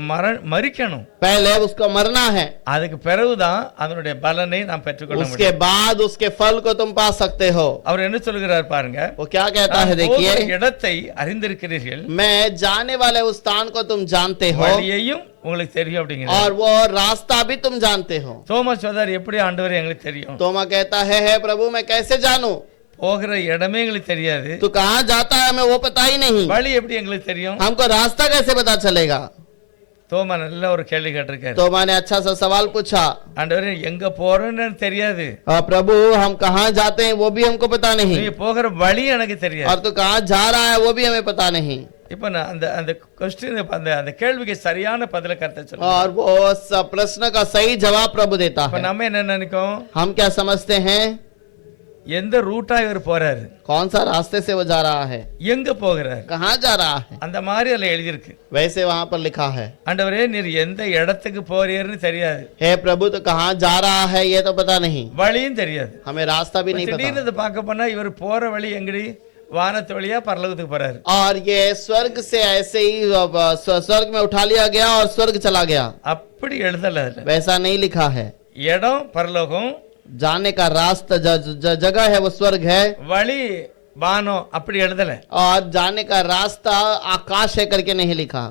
மரிக்கணும், पहले उसको मरना है, அதுக்கு பிறகுதான் அதனுடைய பலனை நாம் பெற்றுக்கொள்ள முடியும். उसके बाद उसके फल को तुम पा सकते हो। அவர் என்ன சொல்லுகிறார் பாருங்க, वो क्या कहता है நான் देखिए, போகிற இடத்தை அறிந்திருக்கிறீர்கள், मैं जाने वाले उस स्थान को तुम जानते हो வழியையும் உங்களுக்கு தெரியும் அப்படிங்கிறார். और वो रास्ता भी तुम जानते हो। தோமா சொல்றார், எப்படி ஆண்டவரே எங்களுக்கு தெரியும்? तोमा कहता है प्रभु मैं कैसे जानूं? போகிற இடமே எங்களுக்கு தெரியாது, तू कहां जाता है हमें वो पता ही नहीं, வழி எப்படி எங்களுக்கு தெரியும்? हमको रास्ता कैसे पता चलेगा? தோமா நல்ல ஒரு கேள்வி கேட்டிருக்காரு. तोमा ने अच्छा सा सवाल पूछा, ஆண்டவரே எங்க போறோம்னு எனக்கு தெரியாது, प्रभु हम कहां जाते हैं वो भी हमको पता नहीं, நீ போகிற வழி எனக்கு தெரியாது. और तू कहां जा रहा है वो भी हमें पता नहीं। இப்ப நான் அந்த क्वेश्चन அந்த கேள்விக்கு சரியான பதில கருத்தை சொல்லுங்க. और वो उस प्रश्न का सही जवाब प्रभु देता இப்ப है। நம்ம என்ன நினைக்கோம்? हम क्या समझते हैं? எந்த ரூட்டா இவர் போறாரு, कौन सा रास्ते से वो जा रहा है, எங்க போகிறார், कहां जा रहा है, அந்த மாதிரி அதுல எழுதி இருக்கு. वैसे वहां पर लिखा है। ஆண்டவரே நீர் எந்த இடத்துக்கு போறீர்னு தெரியாது, हे प्रभु तो कहां जा रहा है ये तो पता नहीं, வழியும் தெரியாது. हमें रास्ता भी नहीं திடீர்னு पता। இதை பார்க்க போனா இவர் போற வழி எங்கடி? வானத்து வழியா பரலோகத்துக்கு போறாரு. और ये स्वर्ग से ऐसे ही स्वर्ग में उठा लिया गया और स्वर्ग चला गया, அப்படி எழுதல அதுல. वैसा नहीं लिखा है। இடம் பரலோகம், जाने का रास्ता जगह है वो स्वर्ग है, வழி வானம், அப்படி எழுதல. और जाने का रास्ता आकाश है करके नहीं लिखा।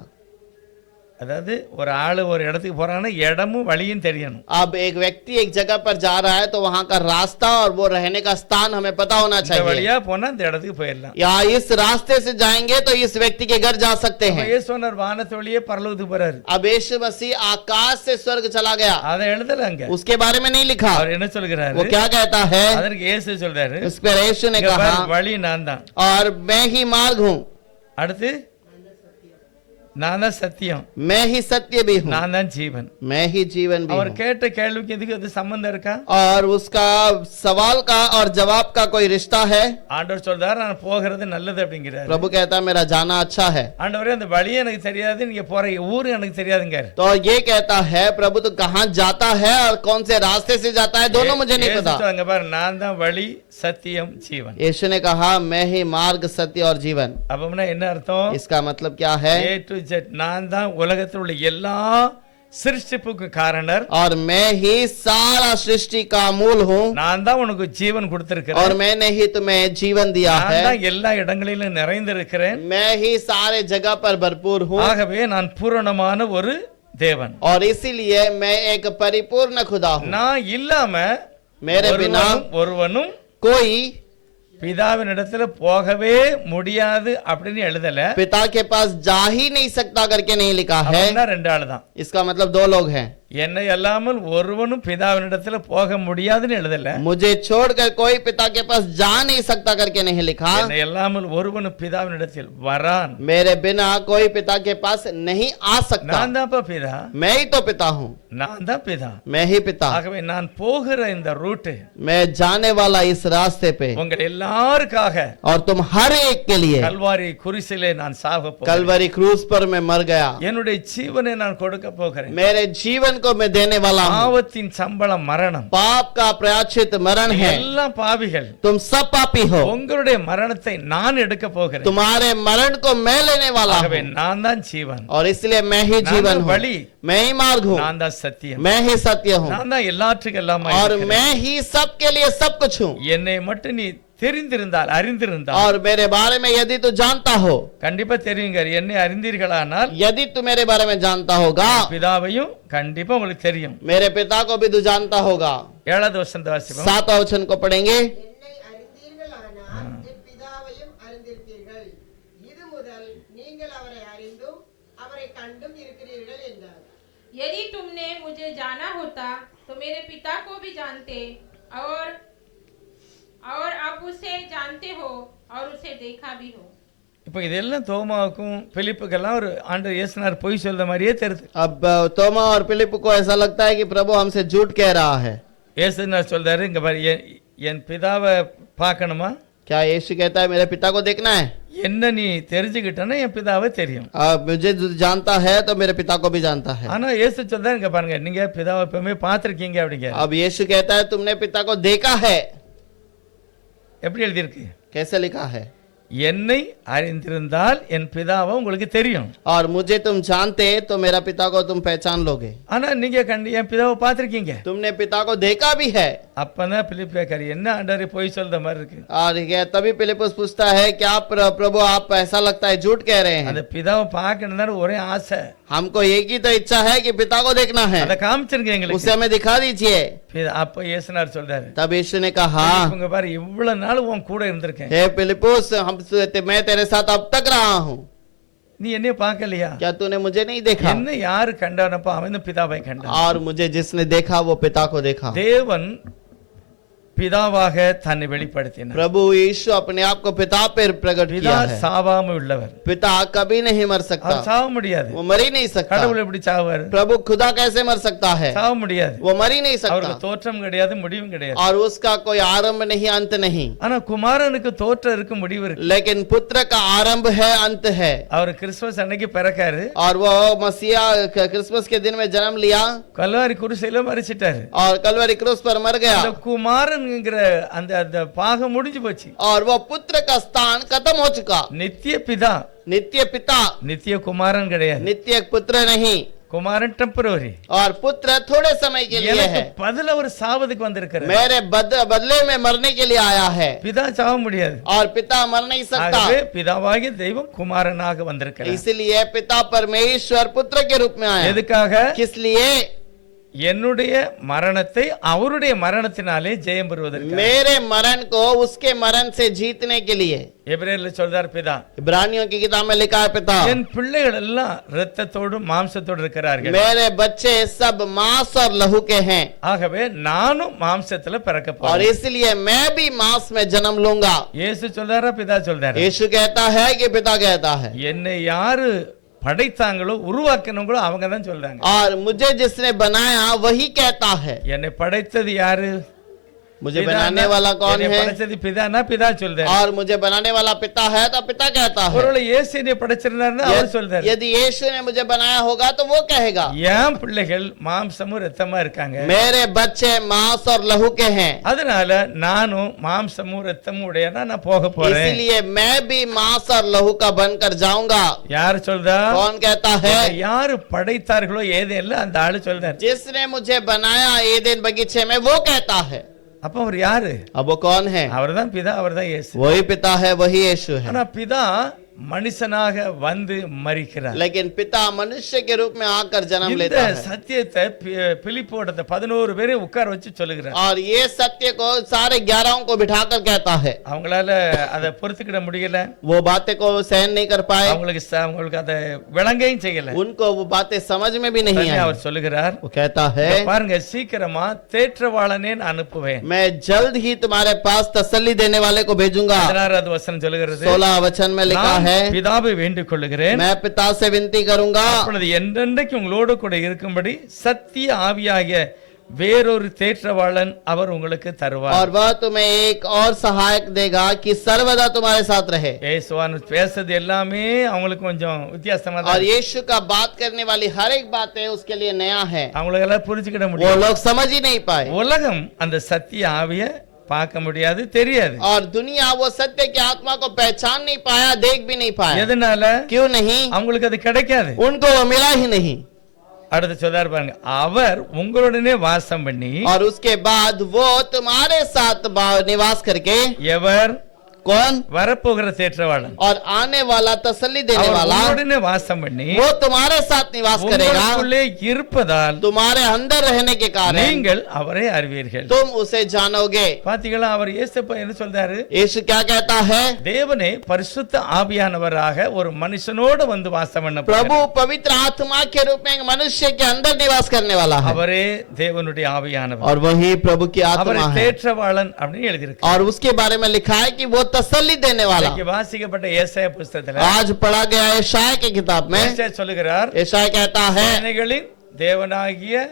அதாவது ஒரு ஆளு ஒரு இடத்துக்கு போறாங்கன்னா இடமும் வழியும் தெரியணும். अब एक व्यक्ति एक जगह पर जा रहा है तो वहां का रास्ता और वो रहने का स्थान हमें पता होना இந்த चाहिए। வழியா போனா இந்த இடத்துக்கு போயிடலாம். या इस रास्ते से जाएंगे तो इस व्यक्ति के घर जा सकते அப்ப हैं। இயேசுவர் வானத்து வழியே பரலோகத்துக்கு போறாரு. अब यीशु मसीह आकाश से स्वर्ग चला गया, அதை எழுதல அங்க. उसके बारे में नहीं लिखा। அவர் என்ன சொல்கிறாரு? वो क्या कहता है? அதற்கு இயேசு சொல்றாரு, इस पर यीशु ने இங்க कहा பாரு, வழி நான் தான், और मैं ही मार्ग हूँ, அடுத்து நான் தான் சத்தியம், मैं ही सत्य भी हूँ, நான் தான் ஜீவன். मैं ही जीवन भी அவர் हूँ। கேட்ட கேள்விக்கு இதுக்கு அது சம்பந்தம் இருக்கா? और उसका सवाल का और जवाब का कोई रिश्ता है? ஆண்டவர் சொல்றாரு நான் போகிறது நல்லது அப்படிங்கிறாரு. प्रभु कहता है मेरा जाना अच्छा है। ஆண்டவரே அந்த வழி எனக்கு தெரியாது, நீங்க போற ஊரு எனக்கு தெரியாதுங்க. तो ये कहता है प्रभु तो कहाँ जाता है और कौन से रास्ते से जाता है दोनों मुझे नहीं पता। சொல்லுங்க பாரு, நான் தான் வழி சத்தியம் ஜீவன். यीशु ने कहा मैं ही मार्ग सत्य और जीवन। அப்பனா என்ன அர்த்தம்? इसका मतलब क्या है? A to Z, நான் தான் உலகத்தில் உள்ள எல்லா சிருஷ்டிப்புக்கு காரணர், और मैं ही सारा सृष्टि का मूल हूँ, நான் தான் உனக்கு ஜீவன் और கொடுத்திருக்கிறேன், मैंने ही तुम्हें जीवन दिया நான் है, தான் எல்லா இடங்களிலும் நிறைந்திருக்கிறேன், मैं ही सारे जगह पर भरपूर हूँ, ஆகவே நான் பூரணமான ஒரு தேவன். और इसीलिए मैं एक परिपूर्ण खुदा हूँ। நான் இல்லாம मेरे बिना ஒருவனும் कोई பிதாவின் இடத்துல போகவே முடியாது அப்படின்னு எழுதல. पिता के पास जा ही नहीं सकता करके नहीं लिखा है। அவன் தான் 2 ஆளு தான். इसका मतलब 2 लोग हैं। என்னை அல்லாமல் ஒருவனும் பிதாவின் இடத்துல போக முடியாதுன்னு எழுதல. मुझे छोड़कर कोई पिता के पास जा नहीं सकता करके नहीं लिखा। என்னை அல்லாமல் ஒருவனும் பிதாவின் இடத்தில் வரான். मेरे बिना कोई पिता के पास नहीं आ सकता। நான் தான் பிதா. मैं ही तो पिता हूँ। நான் தான் பிதா. मैं ही पिता। ஆகவே நான் போகிற இந்த ரூட் मैं जाने वाला इस रास्ते पे உங்கள் எல்லாருக்காக और तुम हर एक के लिए கல்வாரி குரிசிலே நான் சாக போகிறேன். कलवरी क्रूज पर मैं मर गया। என்னுடைய ஜீவனை நான் கொடுக்க போகிறேன். मेरे जीवन को मैं देने वाला हूँ। பாவத்தின் சம்பளம் மரணம். पाप का प्रायश्चित मरण है। எல்லாம் பாவிகள். तुम सब पापी हो। உங்களுடைய மரணத்தை நான் எடுக்க போகிறேன். तुम्हारे मरण को मैं लेने वाला ஆகவே हूँ। நான் தான் ஜீவன். और इसलिए मैं ही நான் जीवन தான் हूँ। வழி. मैं ही मार्ग हूँ। நான் தான் சத்தியம். मैं ही सत्य हूँ। நான் தான் எல்லாற்றுக்கும் எல்லாமா और இருக்கிறேன். मैं ही सबके लिए सब कुछ हूँ। என்னை மட்டும் நீ தெரிந்திருந்தால் அறிந்திருந்தால் और मेरे बारे में यदि तू जानता हो, கண்டிப்பா தெரியுங்க. என்னை அறிந்தீர்களானால் यदि तू मेरे बारे में जानता होगा, பிதாவையும் கண்டிப்பா உங்களுக்கு தெரியும். मेरे पिता को भी तू जानता होगा। 7வது வசனத்தை வாசிப்போம். 7वां वचन को पढ़ेंगे। என்னை அறிந்தீர்களானால் என் பிதாவையும் அறிந்திருப்பீர்கள். இது முதல் நீங்கள் அவரை அறிந்தும் அவரை கண்டும் இருக்கிறீர்கள் என்றார். यदि तुमने मुझे जाना होता तो मेरे पिता को भी जानते और आप उसे जानते हो और उसे देखा भी हो। இப்போ இதெல்லாம் தோமாவுக்கும் பிலிப்புக்கெல்லாம் ஒரு ஆண்டவர் இயேசுனார் பொய் சொல்ற மாதிரியே தெரியுது. अब तोमा और फिलिप को ऐसा लगता है कि प्रभु हमसे झूठ कह रहा है। இயேசுனார் சொல்றாரு, இங்க பாரு, என் பிதாவை பார்க்கணுமா? क्या यीशु कहता है मेरे पिता को देखना है? என்ன நீ தெரிஞ்சுக்கிட்டனா என் பிதாவை தெரியும். मुझे जो जानता है तो मेरे पिता को भी जानता है। ஆனா இயேசு சொல்றாரு, இங்க பாருங்க, நீங்க பிதாவை எப்பவுமே பார்த்திருக்கீங்க அப்படிங்க. अब यीशु कहता है तुमने पिता को देखा है। எப்படி எழுதியிருக்கு? कैसे लिखा है? என்னை அறிந்திருந்தால் என் பிதாவை உங்களுக்கு தெரியும். और मुझे तुम जानते तो मेरा पिता को तुम पहचान लोगे। ஆனா நீங்க என் பிதாவை பார்த்திருக்கீங்க. तुमने पिता को देखा भी है। அப்பதான் பிலிப்பு கேட்காரு, என்ன ஆண்டவரே பொய் சொல்ற மாதிரி இருக்கு. और तभी फिलिपुस पूछता है क्या प्रभु आप ऐसा लगता है झूठ कह रहे அந்த हैं? பிதாவை பார்க்கணும்னு ஒரே ஆசை. हमको एक ही तो इच्छा है कि पिता को देखना है। அதை காமிச்சிருங்க उसे எங்களுக்கு. हमें दिखा दीजिए। அப்ப இயேசுனார் சொல்றாரு, तब यीशु ने कहा, இவங்க பாரு, இவ்வளவு நாள் உன் கூட இருந்திருக்கேன், हे फिलिपुस मैं तेरे साथ अब तक रहा हूँ, நீ என்னைய பார்க்கலையா? क्या तूने मुझे नहीं देखा? என்ன யாரு கண்டானப்ப அவன் தான் பிதாவை கண்டான். और मुझे जिसने देखा वो पिता को देखा। தேவன் பிதாவாக தன்னை வெளிப்படுத்தினார். प्रभु यीशु अपने आप को पिता पर प्रकट பிதா किया है। சாவாம உள்ளவர். पिता कभी नहीं मर அவர் सकता। சாவ முடியாது. वो मर ही नहीं सकता। கடவுள் எப்படி சாவாரு? प्रभु खुदा कैसे मर सकता है? சாவ முடியாது. वो मर ही नहीं அவருக்கு सकता। தோற்றம் கிடையாது, முடிவும் கிடையாது. और उसका कोई आरंभ नहीं अंत नहीं। ஆனா குமாரனுக்கு தோற்றம் இருக்கு, முடிவு இருக்கு. लेकिन पुत्र का आरंभ है अंत है। அவர் கிறிஸ்துமஸ் அன்னைக்கு பிறக்காரு, और वो मसीहा क्रिसमस के दिन में जन्म लिया கல்வாரி குருசையில மரிச்சிட்டாரு. और कलवरी क्रूस पर मर गया। அந்த குமாரன்ங்கிற அந்த அந்த பாகம் முடிஞ்சு போச்சு. और वो पुत्र का स्थान खत्म हो चुका। நித்திய பிதா, नित्य पिता, நித்திய குமாரன் கிடையாது. नित्य पुत्र नहीं। குமாரன் டெம்பரரி. और पुत्र थोड़े समय के लिए எனக்கு है। பதில ஒரு சாவதுக்கு வந்திருக்கிறார். मेरे बदले में मरने के लिए आया है। பிதா சாவ முடியாது. और पिता मर नहीं सकता। ஆகவே பிதாவாகிய தெய்வம் குமாரனாக வந்திருக்கிறார். इसलिए पिता परमेश्वर पुत्र के रूप में आया। எதுக்காக? किस लिए? என்னுடைய மரணத்தை அவருடைய மரணத்தினாலே ஜெயம் பெறுவதற்கு. मेरे मरण को उसके मरण से जीतने के लिए। எபிரேயர்ல சொல்றார் பிதா, इब्रानियों की किताब में लिखा है पिता, என் பிள்ளைகள் எல்லாம் இரத்தத்தோடும் மாம்சத்தோடும் இருக்கிறார்கள். मेरे बच्चे सब मांस और लहू के हैं। ஆகவே நானும் மாம்சத்துல பிறக்க और போறேன். इसलिए मैं भी मांस में जन्म लूंगा। இயேசு சொல்றாரா, பிதா சொல்றாரா? यीशु कहता है कि पिता कहता है। என்னை யாரு படைத்தாங்களோ உருவாக்கினவங்களோ அவங்க தான் சொல்றாங்க. और मुझे जिसने बनाया वही कहता है। என்னை படைத்தது யாரு? मुझे बनाने वाला कौन என்னை है? படைச்சது பிதானா? பிதா சொல்றாரு. और मुझे बनाने वाला पिता है तो पिता कहता है। ஒருவேளை இயேசு என்னை படைச்சிருந்தாருன்னா அவர் சொல்றாரு. यदि यीशु ने मुझे बनाया होगा तो वो कहेगा, என் பிள்ளைகள் மாம்சமும் ரத்தமா இருக்காங்க, मेरे बच्चे मांस और लहू के हैं, அதனால நானும் மாம்சமும் ரத்தமும் உடையனா நான் போக போறேன். इसलिए मैं भी मांस और लहू का बनकर जाऊंगा। யார் சொல்றா? कौन कहता है? யாரு படைத்தார்களோ ஏதேன்ல அந்த ஆளு சொல்றாரு. जिसने मुझे बनाया एदेन बगीचे में वो कहता है। அப்ப அவர் யாரு? अब वो कौन है? அவர்தான் பிதா, அவர்தான் இயேசு. वही पिता है, वही यीशु है। ஆனா பிதா மனுஷனாக வந்து மரிக்கிறார். लेकिन पिता मनुष्य के रूप में आकर जन्म இந்த लेता है சத்தியத்தை பிலிப்போட 11 பேரை உட்கார வச்சு சொல்லுகிறார். और ये सत्य को सारे 11 को बिठाकर कहता है. அவங்களால அதை பொறுத்துக்கிட முடியல, वो बातें को सहन नहीं कर पाए, அவங்களுக்கு அதை விளங்கவும் செய்யல. उनको वो बातें समझ में भी नहीं आई. அவர் சொல்லுகிறார், वो कहता है பாருங்க, சீக்கிரமா தேற்றவாளனே நான் அனுப்புவேன். मैं जल्द ही तुम्हारे पास तसल्ली देने वाले को भेजूंगा. 16வது வசனம் சொல்லுகிறது, 16 वचन में लिखा है, பிதாவை வேண்டிக் கொள்ளுகிறேன், मैं पिता से विनती करूंगा, அப்பொழுது என்றென்றைக்கு உங்களோடு கூட இருக்கும்படி சத்திய ஆவியாகிய வேறொரு தேற்றவாளன் அவர் உங்களுக்கு தருவார். और वह तुम्हें एक और सहायक देगा कि सर्वदा तुम्हारे साथ रहे. இயேசுவான் பேசுறது எல்லாமே அவங்களுக்கு கொஞ்சம் வித்தியாசமா और தான். यीशु का बात करने वाली हर एक बात है उसके लिए नया है. அவங்களுக்கு எல்லாம் புரிஞ்சுக்கிட वो முடியும். लोग समझ ही नहीं पाए. உலகம் அந்த சத்திய ஆவிய பார்க்க முடியாது, தெரியாது. और दुनिया वो सत्य की आत्मा को पहचान नहीं पाया, देख भी नहीं पाया. எதனால? क्यों नहीं? அவங்களுக்கு அது கிடைக்காது. उनको वो मिला ही नहीं. அடுத்து சொல்றாரு பாருங்க, அவர் உங்களுடனே வாசம் பண்ணி, और उसके बाद वो तुम्हारे साथ निवास करके, எவர்? कौन? வரப்போகிற தேற்றவாளன், और आने वाला तसल्ली देने அவர் वाला, உங்களுடனே வாசம் பண்ணி वो तुम्हारे साथ निवास करेगा. உங்களுக்குள்ளே இருப்பதால் तुम्हारे अंदर रहने के कारण நீங்கள் அவரை அறிவீர்கள். तुम उसे जानोगे. பாத்தீங்களா, அவர் இயேசுப்பா என்ன சொல்றாரு? यीशु क्या कहता है? தேவனே பரிசுத்த ஆவியானவராக ஒரு மனுஷனோடு வந்து வாசம் பண்ண प्रभु पवित्र आत्मा के रूप में एक मनुष्य के अंदर निवास करने वाला है. அவரே தேவனுடைய ஆவியானவர், और वही प्रभु की அவரை आत्मा है. தேற்றவாளன் அப்படின்னு எழுதியிருக்கு. और उसके बारे में लिखा है कि वो तसल्ली देने वाला. இன்னைக்கு வாசிக்கப்பட்ட ஏசாயா புத்தகத்துல आज पढ़ा गया है यशायाह की किताब में. ஏசாயா சொல்லுகிறார், यशायाह कहता है, சேனைகளின் தேவனாகிய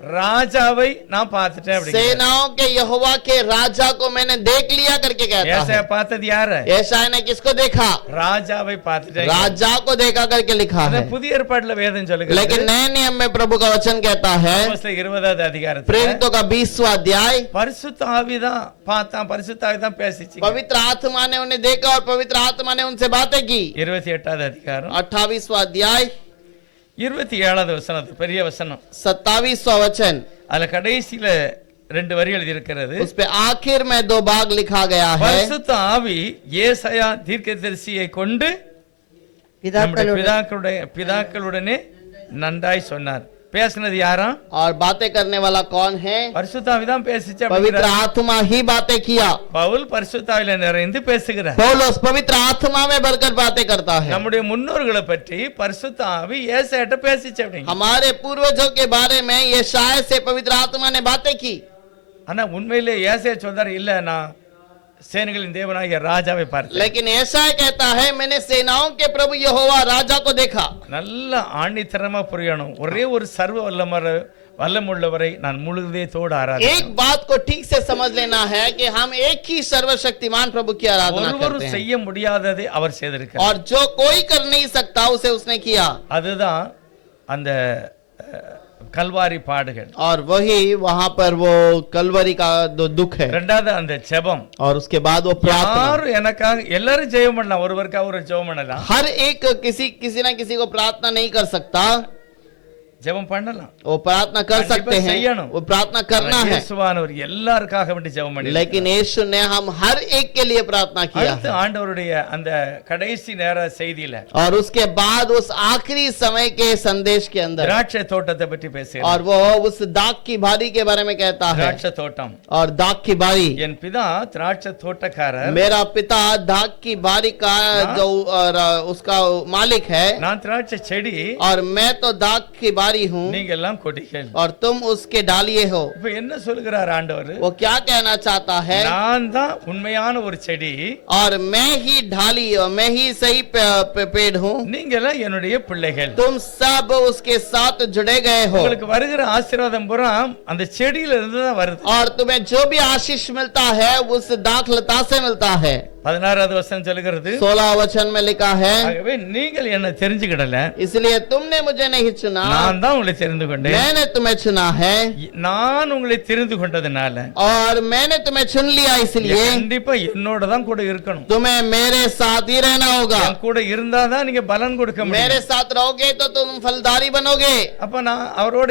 ராஜாவை நான் பார்த்துட்டேன் அப்படிங்க. सेनाओं के यहोवा के राजा को मैंने देख लिया करके कहता है. ஏசாயா பார்த்தது யாரு? यशायाह ने किसको देखा? ராஜாவை பார்த்துட்டேன். राजा को देखा करके लिखा है. புதிய ஏற்பாட்டுல வேதம் சொல்லுகிறது, लेकिन नए नियम में प्रभु का वचन कहता है, 20வது அதிகாரத்துல प्रेरितों का 20वां अध्याय, பரிசுத்த ஆவிதான் பார்த்தான், பரிசுத்த ஆவிதான் பேசிச்சு. पवित्र आत्मा ने उन्हें देखा और पवित्र आत्मा ने उनसे बातें की. 28வது அதிகாரம் 28वां अध्याय 27வது வசனம், பெரிய வசனம். 27वां वचन, அதுல கடைசியில 2 வரி எழுதி இருக்கிறது. उस पे आखिर में 2 भाग लिखा गया है. பரிசுத்த ஆவி ஏசாயா தீர்க்கதரிசியை கொண்டு நம்முடைய பிதாக்களுடனே நன்றாய் சொன்னார். பேசினது யாரா? और बातें करने वाला कौन है? பரிசுத்த ஆவி தான் பேசிச்சு. पवित्र आत्मा ही बातें किया. பவுல் பரிசுத்த ஆவியில நிறைந்து பேசுகிறார். पौलुस पवित्र आत्मा में भरकर बातें करता है. நம்முடைய முன்னோர்களை பற்றி பரிசுத்த ஆவி ஏசாயாட்ட பேசிச்சு அப்படிங்க. हमारे पूर्वजों के बारे में यशायाह से पवित्र आत्मा ने बातें की. ஆனா உண்மையிலே ஏசாயா சொல்றாரு, இல்ல நான் சேனைகளின் தேவனாகிய ராஜாவை பார்த்தேன். लेकिन यशायाह कहता है, मैंने सेनाओं के प्रभु यहोवा राजा को देखा. நல்ல ஆணித்தரமா புரியணும். ஒரே ஒரு சர்வ வல்லமுள்ளவரை நான் முழுதயத்தோடு ஆராதிக்கிறேன். एक बात को ठीक से समझ लेना है कि हम एक ही सर्वशक्तिमान प्रभु की आराधना करते हैं. செய்ய முடியாததை அவர் செய்திருக்கிறார். और जो कोई कर नहीं सकता उसे उसने किया. அதுதான் அந்த கல்வாரி பாடுகள். और वही वहां पर वो कलवरी का दुख है. இரண்டாவது அந்த ஜெபம். और उसके बाद वो प्रार्थना. யாரும் எனக்காக எல்லாரும் ஜெபம் பண்ணலாம், ஒருவருக்காக ஒரு ஜெபம் பண்ணலாம். हर एक किसी ना किसी को प्रार्थना नहीं कर सकता. ஜெபம் பண்ணலாம், वो प्रार्थना कर सकते हैं, वो प्रार्थना करना है. இயேசுவானவர் எல்லாருக்காக வேண்டி ஜெபம் பண்ணி, लेकिन यीशु ने हम हर एक के लिए प्रार्थना किया அடுத்து है. ஆண்டவருடைய அந்த கடைசி நேர செய்தியில और उसके बाद उस आखिरी समय के संदेश के अंदर திராட்சை தோட்டத்தை பற்றி பேசுகிறார். और वो उस दाग की बारी के बारे में कहता है. திராட்சை தோட்டம், और दाग की बारी, என் பிதா திராட்சை தோட்டக்காரர், मेरा पिता दाग की बारी का जो उसका मालिक है, நான் திராட்சை செடி, और मैं तो दाग की बारी हूँ நீங்க எல்லாம் கொடிகள். और तुम उसके डालिए हो. இப்ப என்ன சொல்லுகிறார் ஆண்டவர்? वो क्या कहना चाहता है? நான் தான் உண்மையான ஒரு செடி, और मैं ही ढाली, मैं ही सही पेड़ हूँ. நீங்க எல்லாம் என்னுடைய பிள்ளைகள். तुम सब उसके साथ जुड़े गए हो. உங்களுக்கு வருகிற ஆசீர்வாதம் பூரா அந்த செடியில இருந்து தான் வருது. और तुम्हें जो भी आशीष मिलता है उस दाख लता से मिलता है. 16வது வசனம் சொல்லுகிறது, 16 वचन में लिखा है, ஆகவே நீங்கள் என்ன தெரிஞ்சுக்கிடல, इसलिए तुमने मुझे नहीं चुना, நான் தான் உங்களை தெரிந்து கொண்டேன். मैंने तुम्हें चुना है. நான் உங்களை தெரிந்து கொண்டதுனால और मैंने तुम्हें चुन लिया, इसलिए கண்டிப்பா என்னோட தான் கூட இருக்கணும். तुम्हें मेरे साथ ही रहना होगा. என் கூட இருந்தா தான் நீங்க பலன் கொடுக்க मेरे முடியும். साथ रहोगे तो तुम फलदारी बनोगे. அப்ப நான் அவரோட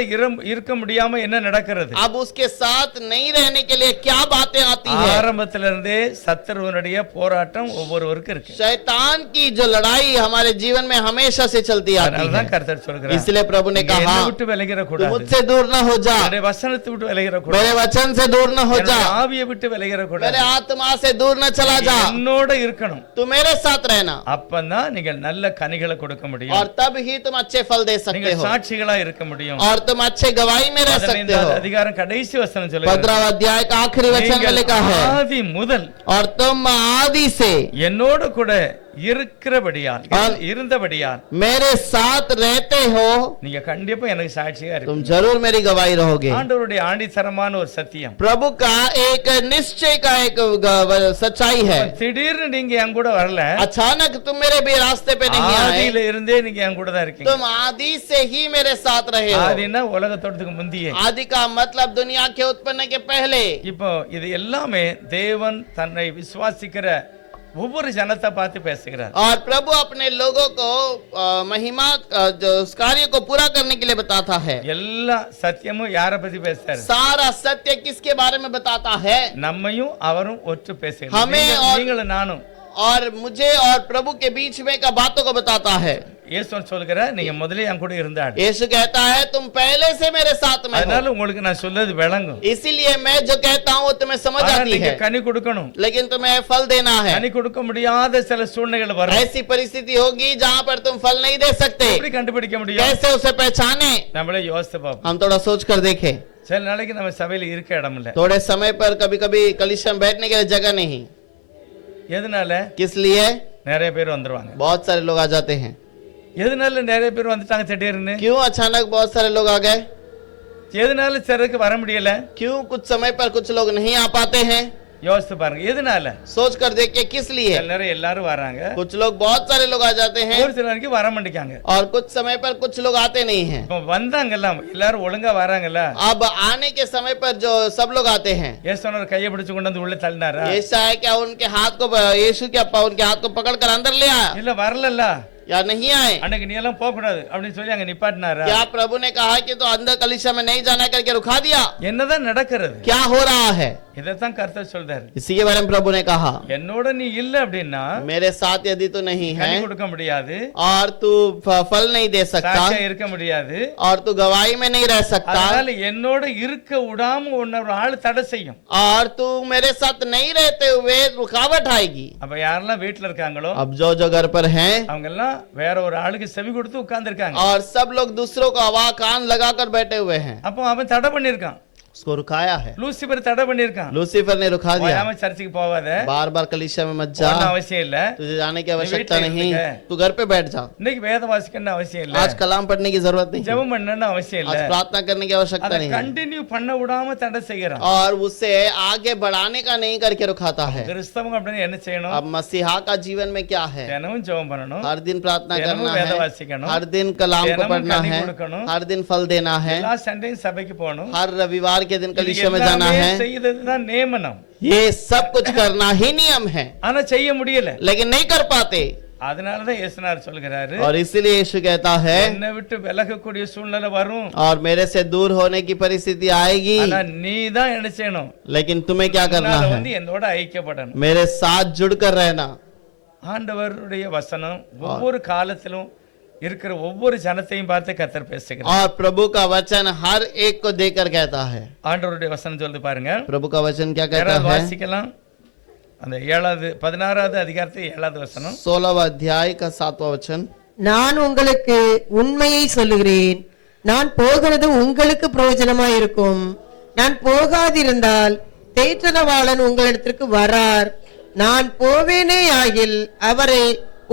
இருக்க முடியாம என்ன நடக்கிறது? अब उसके साथ नहीं रहने के लिए क्या बातें आती है? ஆரம்பத்துல இருந்தே சத்துருவனுடைய போராட்டம் ஒவ்வொருவருக்கும் இருக்கு. शैतान की जो लड़ाई हमारे जीवन में हमेशा से चलती आती அதனாலதான் है। கர்த்தர் சொல்கிறார், इसलिए प्रभु ने நீங்க कहा என்னை விட்டு விலகிற तू கூடாது, मुझसे दूर न हो जा, என்னுடைய வசனத்தை விட்டு விலகிற கூடாது, मेरे वचन से दूर न हो जा, என்னுடைய ஆவியை விட்டு விலகிற கூடாது, मेरे आत्मा से दूर न चला जा, என்னோட இருக்கணும். तू मेरे साथ रहना, அப்பதான் நீங்கள் நல்ல கனிகளை கொடுக்க முடியும், और तब ही तुम अच्छे फल दे सकते நீங்கள் हो, சாட்சிகளா இருக்க முடியும். और तुम अच्छे गवाही में रह सकते 15வது हो। அதிகாரம் கடைசி வசனம் சொல்லுகிறது, 15वां अध्याय का आखिरी वचन में நீங்கள் लिखा है, ஆதி முதல் और तुम आदि से என்னோட கூட இருக்கிறபடியால் இருந்தபடியால் मेरे साथ रहते हो, நீங்க கண்டிப்பா எனக்கு சாட்சியா तुम இருக்கு. जरूर मेरी गवाही रहोगे। ஆண்டவருடைய ஆணித்தரமான ஒரு சத்தியம், प्रभु का एक निश्चय का एक सच्चाई है। திடீர்னு நீங்க என் கூட வரல, अचानक तुम मेरे भी रास्ते पे नहीं आए, ஆதியில இருந்தே நீங்க என் கூட தான் இருக்கீங்க. तुम आदि से ही मेरे साथ रहे हो। ஆதினா உலகத்தோட்டத்துக்கு முந்தியே. आदि का मतलब दुनिया के उत्पन्न के पहले। இப்போ இது எல்லாமே தேவன் தன்னை விசுவாசிக்கிற ஒவ்வொரு ஜனத்தை பார்த்து பேசுகிறார். और प्रभु अपने लोगों को महिमा जो उस कार्य को पूरा करने के लिए बताता है। எல்லா சத்தியமும் யாரை பத்தி பேசுறாரு? सारा सत्य किसके बारे में बताता है? நம்மையும் அவரும் ஒற்று பேசுகிறார், हमें और நீங்களும் நானும். और मुझे और प्रभु के बीच में का बातों को बताता है। இயேசு சொல்கிறார், நீங்க முதல்ல என் கூட இருந்தாடு, यीशु कहता है तुम पहले से मेरे साथ में हो, அதனால உங்களுக்கு நான் சொல்றது விளங்கும். इसीलिए मैं जो कहता हूँ वो तुम्हें समझ ஆனா आती நீங்க है, கனி கொடுக்கணும். लेकिन तुम्हें फल देना है। கனி கொடுக்க முடியாத சில சூழ்நிலைகள் வரும். ऐसी परिस्थिति होगी जहाँ पर तुम फल नहीं दे सकते। எப்படி கண்டுபிடிக்க முடியும்? कैसे उसे पहचाने? நம்மளே யோசித்து பார்ப்போம். हम थोड़ा सोच कर देखें। சில நாளைக்கு நம்ம சபையில இருக்க இடம் இல்ல. थोड़े समय पर कभी कभी कलीसिया में बैठने के लिए जगह नहीं। எதனால? किस लिए? நிறைய பேர் வந்துருவாங்க. बहुत सारे लोग आ जाते हैं। எதனால நிறைய பேர் வந்துட்டாங்க திடீர்னு? क्यों अचानक बहुत सारे लोग आ गए? எதனால சிலருக்கு வர முடியல? क्यों कुछ समय पर कुछ लोग नहीं आ पाते हैं? யோசித்து பாருங்க, எதனால? सोच कर देखिए किस लिए। எல்லாரும் எல்லாரும் வராங்க, कुछ लोग बहुत सारे लोग आ जाते हैं ஒரு சிலருக்கு வர மாட்டேங்காங்க. और कुछ समय पर कुछ लोग आते नहीं हैं। இப்போ வந்தாங்கல்ல, எல்லாரும் ஒழுங்கா வராங்கல்ல, अब आने के समय पर जो सब लोग आते हैं, ஏசுனர் கையை பிடிச்சு கொண்டு வந்து உள்ள தள்ளினாரா? ऐसा है क्या उनके हाथ को यीशु क्या उनके हाथ को पकड़ कर अंदर ले आया இல்ல வரலல்ல, या नहीं आए? அன்னைக்கு நீ எல்லாம் போக கூடாது அப்படின்னு சொல்லி அங்க நிப்பாட்டினாரா? क्या प्रभु ने कहा कि तो अंदर कलीसिया में नहीं जाना करके रुका दिया? என்னதான் நடக்கிறது? क्या हो रहा है? இதைத்தான் கர்த்தர் சொல்றாரு. इसी के बारे में प्रभु ने कहा, என்னோட நீ இல்ல அப்படின்னா मेरे साथ यदि तू नहीं है கனி கொடுக்க முடியாது, और तू फल नहीं दे सकता சாட்சியா இருக்க முடியாது. और तू गवाही में नहीं रह सकता அதனால என்னோட இருக்க விடாம உன்னை ஒரு ஆள் தடை செய்யும். और तू मेरे साथ नहीं रहते हुए रुकावट आएगी। அப்ப யாரெல்லாம் வீட்டுல இருக்காங்களோ अब जो जो घर पर हैं அவங்க எல்லாம் வேற ஒரு ஆளுக்கு செவி கொடுத்து உட்கார்ந்து இருக்காங்க. और सब लोग दूसरों को आवाज कान लगाकर बैठे हुए हैं, அப்போ அவன் தடை பண்ணிருக்கான், उसको रुकाया है। லூசிபர் தடை பண்ணிருக்கான். लूसीफर ने रुका दिया, ஓயாம சர்ச்சுக்கு போவாத, बार बार कलीसिया में मत जा, ஒண்ணும் அவசியம் இல்ல, तुझे जाने की आवश्यकता வீட்டுல नहीं, இருந்துக்க। तू घर पे बैठ जा, இன்னைக்கு வேத வாசிக்கணும் அவசியம் இல்ல, आज कलाम पढ़ने की जरूरत नहीं, ஜெபம் பண்ணணும் அவசியம் இல்ல. आज प्रार्थना करने की आवश्यकता அதை नहीं, கண்டினியூ பண்ண விடாம தடை செய்யறான். और उसे आगे बढ़ाने का नहीं करके रुकाता है। கிறிஸ்தவங்க அப்படின்னு என்ன செய்யணும்? अब मसीहा का जीवन में क्या है? தினமும் ஜெபம் பண்ணணும், हर दिन प्रार्थना தினமும் करना வேத है, வாசிக்கணும், हर दिन कलाम को தினமும் पढ़ना கனி है, கொடுக்கணும், हर दिन फल देना है, எல்லா சண்டையும் சபைக்கு போகணும். हर रविवार के दिन இது कलीसिया में जाना எல்லாமே है। செய்ததுதான் நியமனம். ये सब कुछ करना ही नियम है, ஆனா செய்ய முடியல. लेकिन नहीं कर पाते। அதனாலதான் இயேசுநாதர் சொல்கிறாரு, और इसीलिए यीशु कहता है, என்னை விட்டு விலகக்கூடிய சூழ்நிலை வரும், और मेरे से दूर होने की परिस्थिति आएगी, ஆனா நீ தான் என்ன செய்யணும்? लेकिन तुम्हें क्या करना உன்னால है? வந்து என்னோட ஐக்கியப்படணும். मेरे साथ जुड़कर रहना। ஆண்டவருடைய வசனம் ஒவ்வொரு காலத்திலும் இருக்கிற ஒவ்வொரு ஜனத்தையும் பார்த்து கர்த்தர் பேசுகிறார். और प्रभु का वचन हर एक को देकर कहता है। ஆண்டவருடைய வசனம் சொல்லுது பாருங்க, प्रभु का वचन क्या कहता யாராவது है? வாசிக்கலாம். அந்த 16வது அதிகாரத்தை 7வது வசனம். 16वां अध्याय का 7वां वचन, நான் உங்களுக்கு உண்மையை சொல்லுகிறேன், நான் போகிறது உங்களுக்கு பிரயோஜனமாய் இருக்கும். நான் போகாதிருந்தால் தேற்றரவாளன் உங்களிடத்திற்கு வரார், நான் போவேனே ஆகில் அவரை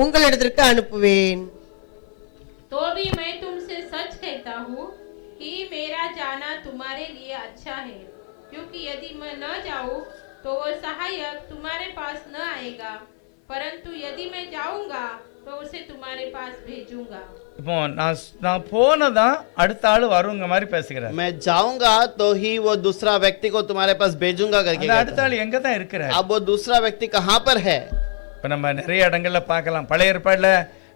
உங்களிடத்திற்கு அனுப்புவேன். तो भी मैं तुमसे सच कहता हूँ कि मेरा जाना तुम्हारे लिए अच्छा है, क्योंकि यदि मैं न जाऊँ तो वो सहायक तुम्हारे पास न आएगा, परंतु यदि मैं जाऊंगा तो उसे तुम्हारे पास भेजूंगा. இப்போ நான் போனதான் அடுத்த ஆளு வருங்க மாதிரி பேசுகிறார். मैं जाऊंगा तो ही वो दूसरा व्यक्ति को तुम्हारे पास भेजूंगा करके அந்த कहता அடுத்த ஆளு எங்க தான் இருக்கிறார்? है। अब वो दूसरा व्यक्ति कहाँ पर है? இப்ப நம்ம நிறைய இடங்கள்ல பார்க்கலாம். பழைய ஏற்பாடுல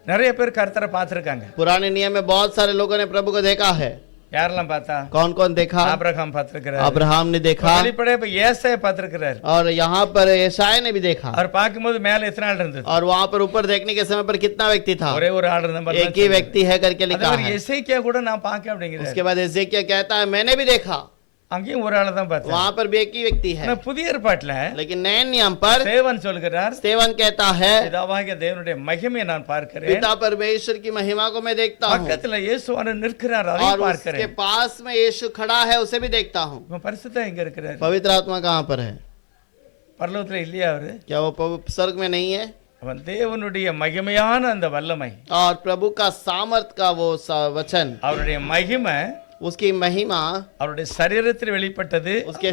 நிறைய பேர் கர்த்தரை பார்த்திருக்காங்க. पुराने नियम में बहुत सारे लोगों ने प्रभु को देखा है। யாரெல்லாம் பார்த்தா? कौन कौन देखा? ஆபிரகாம் பார்த்திருக்கிறார், अब्राहम ने देखा வெளிப்படையா இப்ப ஏசாயா பார்த்திருக்கிறார். और यहाँ पर यशायाह ने भी देखा அவர் பார்க்கும்போது மேல எத்தனை ஆள் இருந்தது? और वहाँ पर ऊपर देखने के समय पर कितना व्यक्ति था? ஒரே ஒரு ஆள் இருந்தா एक ही व्यक्ति है करके அதே लिखा மாதிரி है। எசேக்கியா கூட நான் பார்க்க அப்படிங்கிறார். उसके बाद एजेकिया कहता है मैंने भी देखा, அங்கேயும் ஒரு ஆளை தான் பார்த்தேன். वहाँ पर भी एक ही व्यक्ति है। ஆனா புதிய ஏற்பாட்டுல लेकिन नए नियम पर தேவன் சொல்கிறார், स्तेवन कहता है பிதாவாகிய தேவனுடைய மகிமையை நான் பார்க்கிறேன், पिता परमेश्वर की महिमा को मैं देखता हूँ பக்கத்துல இயேசுவான நிற்கிறார் और அதையும் उसके பார்க்கிறேன். पास में यीशु खड़ा है उसे भी देखता हूँ। இப்ப பரிசுத்தம் எங்க இருக்கிறார்? पवित्र आत्मा कहाँ पर है? பரலோகத்துல இல்லையா அவரு? क्या वो स्वर्ग में नहीं है? அவன் தேவனுடைய மகிமையான அந்த வல்லமை, और प्रभु का सामर्थ का वो वचन, அவருடைய மகிமை उसकी महिमा அவருடைய சரீரத்தில் வெளிப்பட்டது, उसके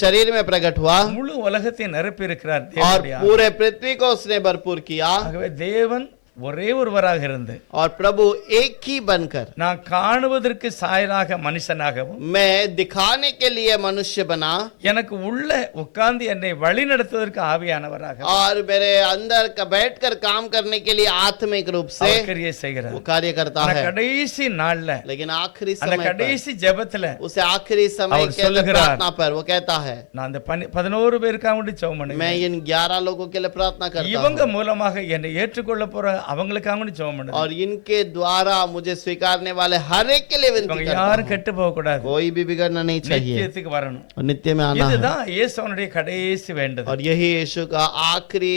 शरीर में प्रकट हुआ முழு உலகத்தை நிரப்பி இருக்கிறார் और தேவனுடைய ஆவி. पूरे पृथ्वी को उसने भरपूर किया। ஆகவே தேவன் ஒரே ஒருவராக இருந்து और प्रभु एक ही बनकर நான் காணுவதற்கு சாயலாக மனுஷனாகவும் मैं दिखाने के लिए मनुष्य बना எனக்கு உள்ள உட்கார்ந்து என்னை வழி நடத்துவதற்கு ஆவியானவராக और मेरे अंदर बैठकर काम करने के लिए आत्मिक रूप से அவர் கிரியை செய்கிறார். वो कार्य करता ஆனா है। கடைசி நாள்ல लेकिन आखिरी அந்த समय पर கடைசி ஜெபத்துல उसे आखिरी समय और के சொல்லுகிறார், प्रार्थना पर वो कहता है நான் அந்த 11 பேருக்காக வேண்டி ஜெபம் मैं பண்ணுகிறேன். इन 11 लोगों के लिए प्रार्थना करता இவங்க हूँ மூலமாக என்னை ஏற்றுக்கொள்ள போற அவங்களுக்காக வேண்டி ஜெபம் பண்ணுகிறேன். और इनके द्वारा मुझे स्वीकारने वाले हर एक के लिए विनती இவங்க करता யாரும் हूँ। கெட்டு போக கூடாது, कोई भी बिगड़ना नहीं चाहिए நித்தியத்துக்கு வரணும். और नित्य में आना है। இதுதான் இயேசுவனுடைய கடைசி வேண்டுதல், और यही यीशु का आखिरी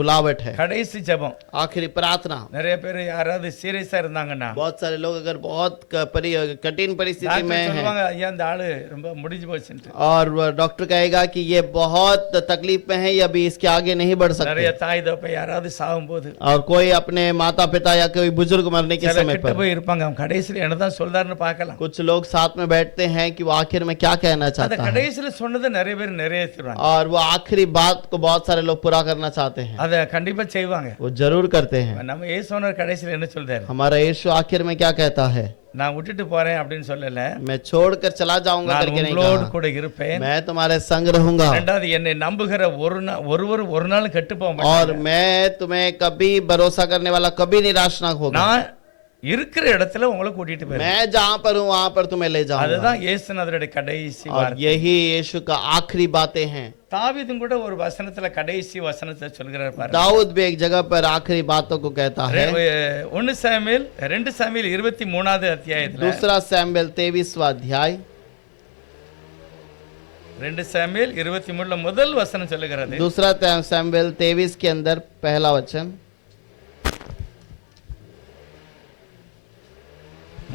बुलावट है, கடைசி ஜெபம். आखिरी प्रार्थना। நிறைய பேர் யாராவது சீரியஸா இருந்தாங்கன்னா बहुत सारे लोग अगर बहुत कठिन परिस्थिति டாக்டர் में है சொல்லுவாங்க, ஐயா இந்த ஆளு ரொம்ப முடிஞ்சு போச்சுன்னு. और डॉक्टर कहेगा कि ये बहुत तकलीफ में है, ये अभी इसके आगे नहीं बढ़ நிறைய सकते। தாய் தப்ப யாராவது சாகும் போது और कोई अपने माता पिता या कोई बुजुर्ग मरने के சில समय கிட்ட पर போய் இருப்பாங்க, அவன் கடைசியில் என்னதான் சொல்றாருன்னு பார்க்கலாம். कुछ लोग साथ में बैठते हैं कि वो आखिर में क्या कहना அந்த चाहता है கடைசியில் சொன்னதை நிறைய பேர் நிறைவேற்றுவாங்க, और वो आखिरी बात को बहुत सारे लोग पूरा करना चाहते हैं, அதை கண்டிப்பா செய்வாங்க. वो जरूर करते हैं। நம்ம இயேசுவனர் கடைசியில் என்ன சொல்றாரு? हमारा यीशु आखिर में क्या कहता है? நான் விட்டுட்டு போறேன் அப்படின்னு சொல்லல, मैं छोड़कर चला जाऊंगा நான் करके नहीं உங்களோடு कहा, கூட இருப்பேன். मैं तुम्हारे संग रहूंगा ரெண்டாவது, என்னை நம்புகிற ஒருவர் ஒரு நாள் கெட்டு போக और மாட்டாங்க. मैं तुम्हें कभी भरोसा करने वाला कभी निराश ना होगा। நான் இருக்கிற இடத்துல உங்களை கூட்டிட்டு போறேன். मैं जहाँ पर हूँ वहाँ पर तुम्हें ले जाऊंगा। அதுதான் இயேசுநாதருடைய கடைசி और வார்த்தை. यही यीशु का आखिरी बातें हैं। தாவீதும் கூட ஒரு வசனத்துல கடைசி வசனத்தை சொல்கிறார் பாருங்க. दाऊद भी एक जगह पर आखिरी बातों को कहता है। 2 சாமுவேல் 23வது அத்தியாயத்துல, दूसरा सैमुएल 23वां अध्याय 2 சாமுவேல் 23ல முதல் வசனம் சொல்லுகிறது, दूसरा सैमुएल 23 के अंदर पहला वचन,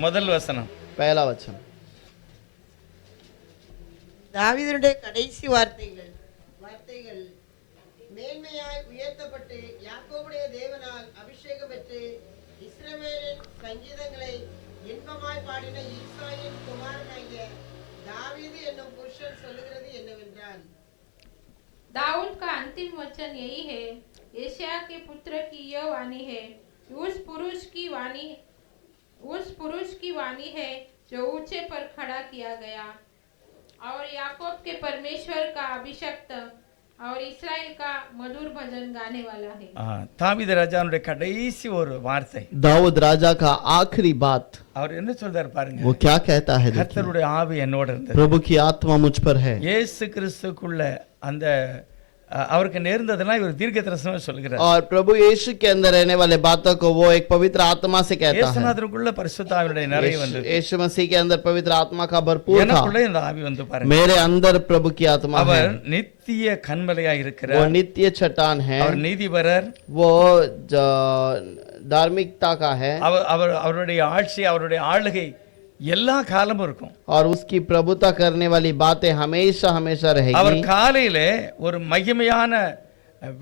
முதல் வசனம். पहला वचन। தாவீதுடைய கடைசி வார்த்தைகள் மேன்மையாய் உயர்த்தப்பட்டு யாக்கோபுடைய தேவனால் அபிஷேகம் பெற்று இஸ்ரவேலின் சங்கீதங்களை இன்பமாய் பாடின ஈசாயின் குமாரனாகிய தாவீது என்னும் புருஷன் சொல்லுகிறது என்னவென்றால், दाऊद का अंतिम वचन यही है, यशायाह के पुत्र की यह वाणी है, उस पुरुष की वाणी है जो ऊंचे पर खड़ा किया गया और याकूब के परमेश्वर का अभिषिक्त और इस्राएल का मधुर भजन गाने वाला है। தாவீது ராஜாவுடைய கடைசி ஒரு வார்த்தை, दाऊद राजा का आखिरी बात, அவர் என்ன சொல்றாரு பாருங்க. वो क्या कहता है? देखिए, கர்த்தருடைய ஆவி என்னோட இருந்தது, प्रभु की आत्मा मुझ पर है। இயேசு கிறிஸ்துக்குள்ள அந்த அவருக்கு நேர்ந்ததெல்லாம் இவர் தீர்க்கதரிசனமா சொல்கிறார். और प्रभु यीशु के अंदर रहने वाले बातों को वो एक पवित्र आत्मा से कहता है। இயேசுநாதருக்குள்ள பரிசுத்த ஆவியுடைய நிறைவு வந்தது, यीशु मसीह के अंदर पवित्र आत्मा का भरपूर था। எனக்குள்ள இந்த ஆவி வந்து பாருங்க. मेरे अंदर प्रभु की आत्मा है। அவர் நித்திய கண்மலையா वो இருக்கிறார், नित्य चट्टान है, அவர் நீதிபரர், वो धार्मिकता का है அவருடைய ஆட்சி, அவருடைய ஆளுகை எல்லா காலமும் இருக்கும். और उसकी प्रभुता करने वाली बातें हमेशा हमेशा அவர் रहेगी। காலையிலே ஒரு மகிமையான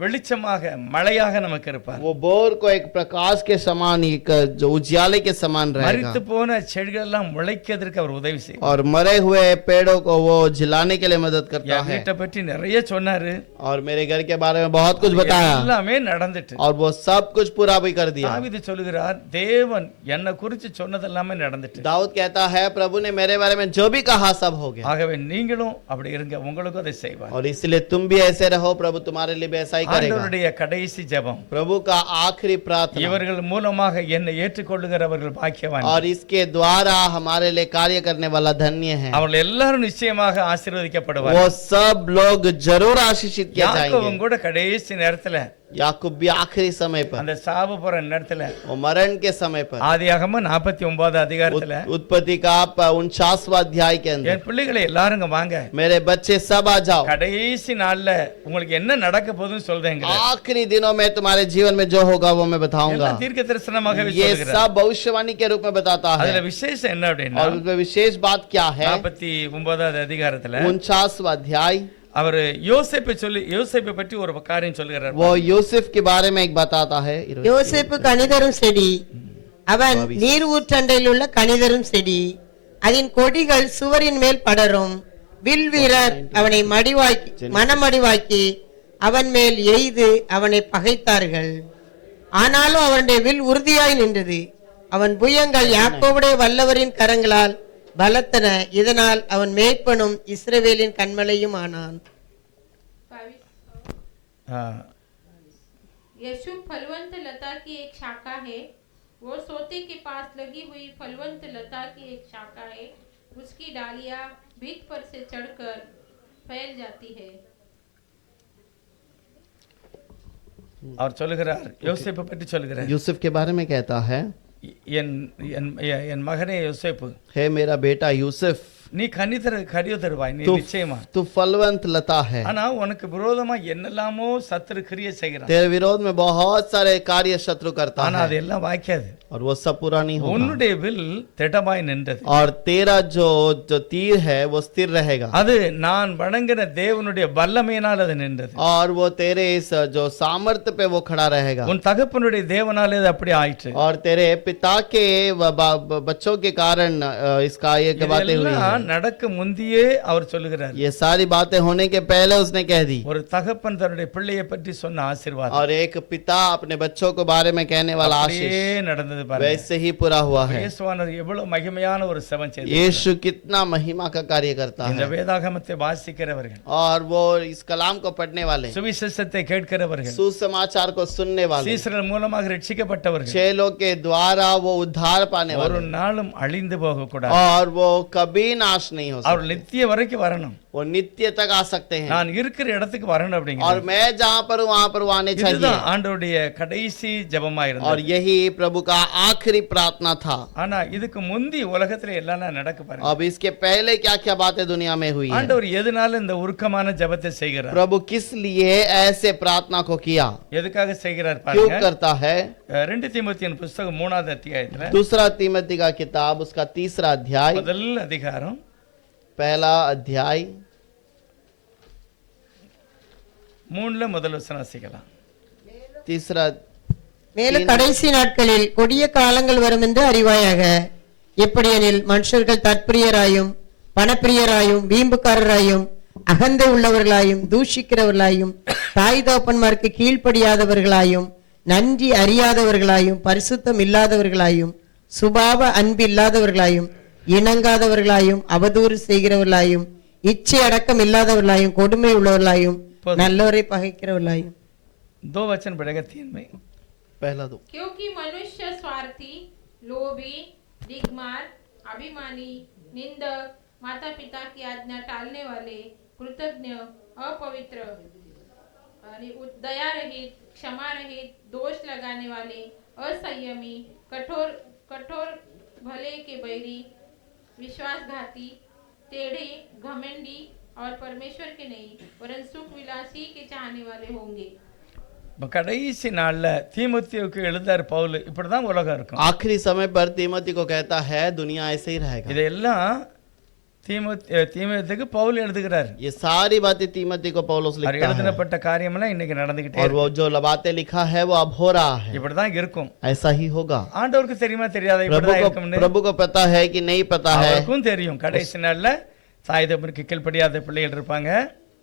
வெளிச்சமாக மழையாக நமக்கு இருப்பார். वो बोर को एक प्रकाश के समान, एक जो उजियाले के समान மரித்து रहेगा போன செடிகள் எல்லாம் முளைக்கிறதுக்கு அவர் உதவி செய்வார். और मरे हुए पेड़ों को वो जिलाने के लिए मदद करता என் है। வீட்டை பற்றி நிறைய சொன்னாரு, और मेरे घर के बारे में बहुत कुछ बताया எல்லாமே நடந்துட்டு. और वो सब कुछ पूरा भी कर दिया। தாவீது சொல்லுகிறார், தேவன் என்னை குறித்து சொன்னது எல்லாமே நடந்துட்டு. दाऊद कहता है, प्रभु ने मेरे बारे में जो भी कहा सब हो गया। ஆகவே நீங்களும் அப்படி இருங்க, உங்களுக்கும் அதை செய்வார். और इसलिए तुम भी ऐसे रहो, प्रभु तुम्हारे लिए भी ऐसा ऐसा ही करेगा। ஆண்டவருடைய கடைசி ஜெபம், प्रभु का आखिरी प्रार्थना, இவர்கள் மூலமாக என்னை ஏற்றுக்கொள்ளுகிறவர்கள் பாக்கியவான். और इसके द्वारा हमारे लिए कार्य करने वाला धन्य है। அவர்கள் எல்லாரும் நிச்சயமாக ஆசீர்வதிக்கப்படுவார். वो सब लोग जरूर आशीषित किए யாக்கோவும் जाएंगे। கூட கடைசி நேரத்துல, याकूब भी आखिरी समय पर, அந்த சாவு போற நேரத்துல, वो मरण के समय पर, ஆதியாகமம் 49 அதிகாரத்துல, उत्पत्ति का 49वां अध्याय के अंदर, என் பிள்ளைகளை எல்லாரும் இங்க வாங்க, मेरे बच्चे सब आ जाओ, கடைசி நாள்ல உங்களுக்கு என்ன நடக்க போகுதுன்னு சொல்றேங்க. आखिरी दिनों में तुम्हारे जीवन में जो होगा वो मैं बताऊंगा। தீர்க்க தரிசனமாகவே ये சொல்கிறார். सब भविष्यवाणी के रूप में बताता அதுல है। விசேஷம் என்ன அப்படின்னா, और उसमें विशेष बात क्या है? 49 அதிகாரத்துல 49वां अध्याय, அவர் யோசேப்பை பற்றி ஒரு காரியம் சொல்கிறார். वो यूसुफ के बारे में एक बताता है। யோசேப்பு கனிதரும் செடி, அவன் நீர் ஊற்றண்டையில் உள்ள கனிதரும் செடி, அதன் கொடிகள் சுவரின் மேல் படரும். வில் வீரர் அவனை மனமடிவாக்கி அவன் மேல் எய்து அவனை பகைத்தார்கள். ஆனாலும் அவனுடைய வில் உறுதியாய் நின்றது. அவன் புயங்கள் யாக்கோபுடைய வல்லவரின் கரங்களால் பலத்தன. இதனால் அவன் மேய்ப்பனும் இஸ்ரவேலின் கண்மலையும் ஆனான். यशुब फलवंत लता की एक शाखा है। वो सोते के पास लगी हुई फलवंत लता की एक शाखा है। उसकी डालियां भीत पर से चढ़कर फैल जाती है। அவர் சொல்லுகிறார், யோசேப்பை பற்றி சொல்லுகிறார். यूसुफ के बारे में कहता है, என் மகனே யோசேப்பு, हे मेरा बेटा यूसुफ, நீ கனியோ தருவாய், நீ நிச்சயமா. तू फलवंत लता है। ஆனா உனக்கு விரோதமா என்னெல்லாமோ சத்துரு கிரியை செய்கிறான். तेरे विरोध में बहुत सारे कार्य शत्रु करता ஆனா है, அதெல்லாம் வாய்க்காது. और वो सब पूरा नहीं होगा। உன்னுடைய வில் திடமாய் நின்றது. और तेरा जो तीर है वो स्थिर रहेगा, அது நான் வணங்கின தேவனுடைய வல்லமையினால் அது நின்றது. और वो तेरे इस जो सामर्थ्य पे वो खड़ा रहेगा। உன் தகப்பனுடைய தேவனாலே அது அப்படி ஆயிற்று. और तेरे पिता के बच्चों के कारण इसका ये बातें हुई हैं। நடக்க முந்தியே அவர் சொல்லுகிறார். ये सारी बातें होने के पहले उसने कह दी। ஒரு தகப்பன் தன்னுடைய பிள்ளையை பற்றி சொன்ன ஆசீர்வாதம், और एक पिता अपने बच्चों को बारे में कहने वाला அப்படியே आशीष நடந்தது பாருங்க. वैसे ही पूरा हुआ है। இயேசுவானவர் எவ்வளவு மகிமையான ஒரு செவம் செய்தார். यीशु कितना महिमा का कार्य करता இந்த है। வேதாகமத்தை வாசிக்கிறவர்கள், और वो इस कलाम को पढ़ने वाले, சுவிசேஷத்தை கேட்கிறவர்கள், सुसमाचार को सुनने वाले, சீசர்கள் மூலமாக ரட்சிக்கப்பட்டவர்கள், चेलों के द्वारा वो उद्धार पाने ஒரு वाले, நாளும் அழிந்து போக கூடாது. और वो कभी नाश नहीं हो அவர் सकते, நித்திய வரைக்கும் வரணும். वो नित्य तक आ सकते हैं। நான் இருக்கிற இடத்துக்கு வரணும் அப்படிங்க. और मैं जहाँ पर हूँ वहाँ पर वो आने चाहिए। இதுதான் ஆண்டவருடைய கடைசி ஜெபமா और இருந்தது. यही प्रभु का आखिरी प्रार्थना था। ஆனா இதுக்கு முந்தி உலகத்துல எல்லாம் நடக்க பாருங்க. अब इसके पहले क्या क्या बातें दुनिया में हुई है? ஆண்டவர் எதனால இந்த உருக்கமான ஜெபத்தை செய்கிறார்? प्रभु किस लिए ऐसे प्रार्थना को किया, எதுக்காக செய்கிறார் क्यों பாருங்க. करता है? 2 தீமோத்தேயுவின் புத்தகம் 3வது அத்தியாயத்துல दूसरा तीमोथी का किताब उसका 3रा अध्याय, முதல் அதிகாரம் 1 अध्याय 3ல முதல் வசனம் வாசிக்கலாம். 3 மேலும் கடைசி நாட்களில் கொடிய காலங்கள் வரும் என்று அறிவாயாக. எப்படியெனில் மனுஷர்கள் தற்பிரியராயும் பணப்பிரியராயும் வீம்புக்காரராயும் அகந்தை உள்ளவர்களாயும் தூஷிக்கிறவர்களாயும் தாய் தகப்பன்மாருக்கு கீழ்ப்படியாதவர்களாயும் நன்றி அறியாதவர்களாயும் பரிசுத்தம் இல்லாதவர்களாயும் சுபாவ அன்பு இல்லாதவர்களாயும் இணங்காதவர்களாயும் அவதூறு செய்கிறவர்களாயும் இச்சை அடக்கம் இல்லாதவர்களாயும் கொடுமை உள்ளவர்களாயும் நல்லவரை பகைக்கிறவர்களாயும். 2 वचन पढ़ेगा 3 में. पहला 2, क्योंकि मनुष्य स्वार्थी, लोभी, दिग्मार, अभिमानी, निंदक, माता पिता की आज्ञा टालने वाले, कृतज्ञ, अपवित्र, दया रहित, क्षमा रहित, दोष लगाने वाले, असंयमी, कठोर भले के बैरी, विश्वासघाती, टेढ़े, घमंडी और परमेश्वर के नहीं वरन सुख विलासी के चाहने वाले होंगे. கடைசி நாள்ல தீமோத்தேயுவுக்கு எழுதார் பவுல், இப்படிதான் உலகம் இருக்கும். आखिरी समय पर तीमोथी को कहता है दुनिया ऐसे ही रहेगा। இதெல்லாம் தீமோத்தேயுக்கு பவுல் எழுதுகிறார். ये सारी बातें तीमोथी को पौलुस அவர் लिखता है, எழுதினப்பட்ட காரியமெல்லாம் இன்னைக்கு நடந்துகிட்டே और இருக்கு. वो जो बातें लिखा है वो अब हो रहा है, இப்படிதான் இருக்கும். ऐसा ही होगा। ஆண்டவருக்கு தெரியுமா தெரியாத இப்படிதான் இருக்கும்னு? प्रभु को पता है कि नहीं पता है? அவருக்கும் தெரியும். கடைசி நாள்ல தாய் தகப்பனுக்கு கீழ்ப்படியாத பிள்ளைகள் இருப்பாங்க.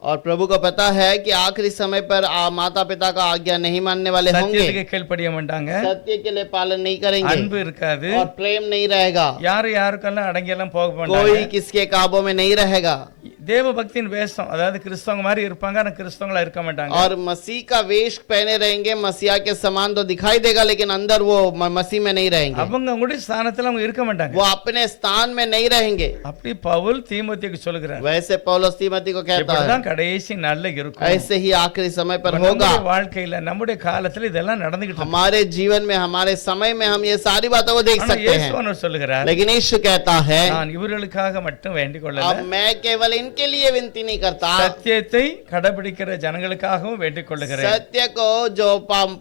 और प्रभु को पता है कि आखिरी समय पर माता पिता का आज्ञा नहीं मानने वाले होंगे, சத்தியத்துக்கு கீழ்ப்படிய மாட்டாங்க, सत्य के लिए पालन नहीं करेंगे, அன்பு இருக்காது, और प्रेम नहीं रहेगा, யாரு யாருக்கெல்லாம் அடங்கி எல்லாம் போக कोई மாட்டாங்க. किसके काबू में नहीं रहेगा। தேவ பக்தியின் வேஷம், அதாவது கிறிஸ்தவங்க மாதிரி இருப்பாங்க, ஆனா கிறிஸ்தவங்களா இருக்க மாட்டாங்க. और मसीह का वेश पहने रहेंगे, मसीहा के समान तो दिखाई देगा, लेकिन अंदर वो मसीह में नहीं रहेंगे, அவங்க அவங்களுடைய ஸ்தானத்துல அவங்க இருக்க மாட்டாங்க. वो अपने स्थान में नहीं रहेंगे। அப்படி பவுல் தீமோத்தேயுக்கு சொல்லுகிறார், वैसे पौलुस तीमोथी को कहता है இப்படிதான் கடைசி நாள்ல இருக்கும். ऐसे ही आखिरी समय पर होगा। நம்முடைய வாழ்க்கையில நம்முடைய காலத்துல இதெல்லாம் நடந்துகிட்டு இருக்கு. हमारे जीवन में, हमारे समय में हम ये सारी बातों को देख ஆனா सकते हैं, இயேசு சொல்லுகிறார், लेकिन यीशु कहता है நான் இவர்களுக்காக மட்டும் வேண்டிக் கொள்ளல, अब मैं केवल इनके लिए विनती नहीं करता, சத்தியத்தை கடைபிடிக்கிற ஜனங்களுக்காகவும் வேண்டிக் கொள்ளுகிறேன். सत्य को जो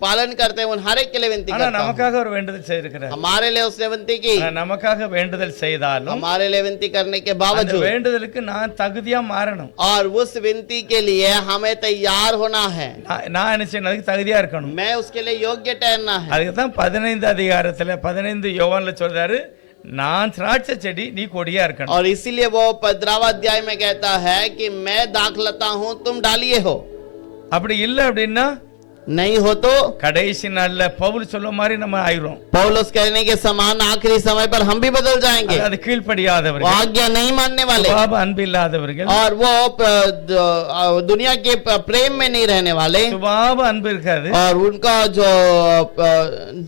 पालन करते हैं उन हर एक के लिए विनती ஆனா करता हूं। நமக்காக ஒரு வேண்டுதல் செய்திருக்கிறார். हमारे लिए उसने विनती की, ஆனா நமக்காக வேண்டுதல் செய்தாலும் हमारे लिए विनती करने के அந்த बावजूद, வேண்டுதலுக்கு நான் தகுதியா மாறணும். और उस विनती के लिए हमें तैयार होना है, நான் என்ன செய்யணும், அதுக்கு தகுதியா இருக்கணும். मैं उसके लिए योग्य ठहरना है। அதுக்கு தான் 15 அதிகாரத்துல 15 யோவான்ல சொல்றாரு, நான் திராட்சை செடி நீ கொடியா இருக்கணும். और इसीलिए वो 15वां अध्याय में कहता है कि मैं दाखलता हूं, तुम डालिए हो, அப்படி இல்ல அப்படின்னா नहीं हो तो கடைசி நாள்ல பவுல் சொல்ல மாதிரி நம்ம ஆயிரும். पौलुस कहने के समान आखिरी समय पर हम भी बदल जाएंगे, அது वो கீழ்ப்படியாதவர்கள், आज्ञा नहीं मानने वाले, சுபாவ அன்பு இல்லாதவர்கள், और वो दुनिया के प्रेम में नहीं रहने वाले, சுபாவ அன்பு இருக்காது, और उनका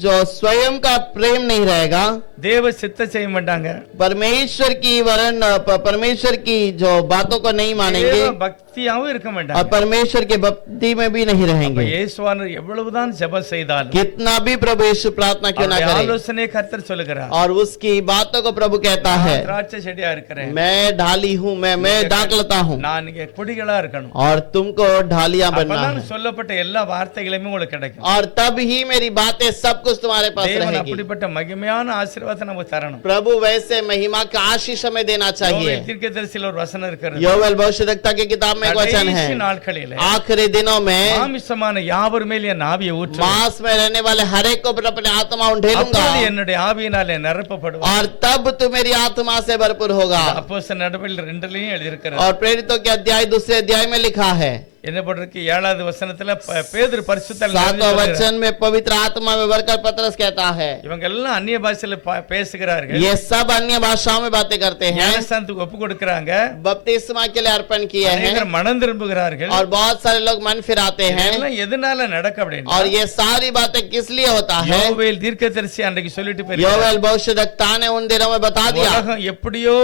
जो स्वयं का प्रेम नहीं रहेगा, தேவ சித்த செய்ய மாட்டாங்க, परमेश्वर की वरन परमेश्वर की जो बातों को नहीं मानेंगे, தேவ பக்தியாவும் இருக்க और மாட்டாங்க. परमेश्वर की भक्ति में भी नहीं रहेंगे। இயேசுவானவர் எவ்வளவுதான் ஜெபம் செய்தாலும் कितना भी प्रभु यीशु प्रार्थना क्यों ना அவருடைய करे, ஆலோசனை கர்த்தர் சொல்லுகிறார், और उसकी बातों को प्रभु कहता है, திராட்சை செடியா இருக்கிறேன், मैं ढाली हूँ, मैं दाखलता हूँ, நான் இங்க கொடிகளா இருக்கணும். और तुमको ढालियां बनना அப்பதான் है, சொல்லப்பட்ட எல்லா வார்த்தைகளுமே உங்களுக்கு கிடைக்கும். और तब ही मेरी बातें सब कुछ तुम्हारे पास தேவன் रहेगी। அப்படிப்பட்ட மகிமையான ஆசீர்வாதத்தை நமக்கு தரணும். प्रभु वैसे महिमा का आशीष हमें देना चाहिए। யோவேல் தீர்க்கதரிசியில் ஒரு வசனம் இருக்கிறது, योवेल भविष्यद्वक्ता की किताब में एक वचन है, கடைசி நாட்களிலே आखिरी दिनों में மாமிசமான யாவர் மேல் என் ஆவியை ஊற்றுவேன், मांस में रहने वाले हर एक को अपने आत्मा उंडेलूंगा, அப்பொழுது என்னுடைய ஆவியினாலே நிரப்பப்படுவார். और तब तू मेरी आत्मा से भरपूर होगा। அப்போஸ்தலர் நடபடிகள் 2லயும் எழுதியிருக்கிறது. और प्रेरितों के अध्याय 2 अध्याय में लिखा है, என்ன போட்டிருக்கு, 7வது வசனத்துல பேதுரு பரிசுத்தல் 7वां वचन में पवित्र आत्मा में भरकर पतरस कहता है, இவங்க எல்லாம் அந்நிய பாஷையில பேசுகிறார்கள், ये सब अन्य भाषाओं में बातें करते हैं, ஞானஸ்தானத்துக்கு ஒப்பு கொடுக்கறாங்க, बपतिस्मा के लिए अर्पण किए हैं, அநேகர் மனம் திரும்புகிறார்கள். और बहुत सारे लोग मन फिराते हैं। இதெல்லாம் எதனால நடக்க அப்படின்னா, और ये सारी बातें किस लिए होता है? யோவேல் தீர்க்கதரிசி அன்றைக்கு சொல்லிட்டு போயிருக்கார், योवेल भविष्यद्वक्ता ने उन दिनों में बता दिया, உலகம் எப்படியோ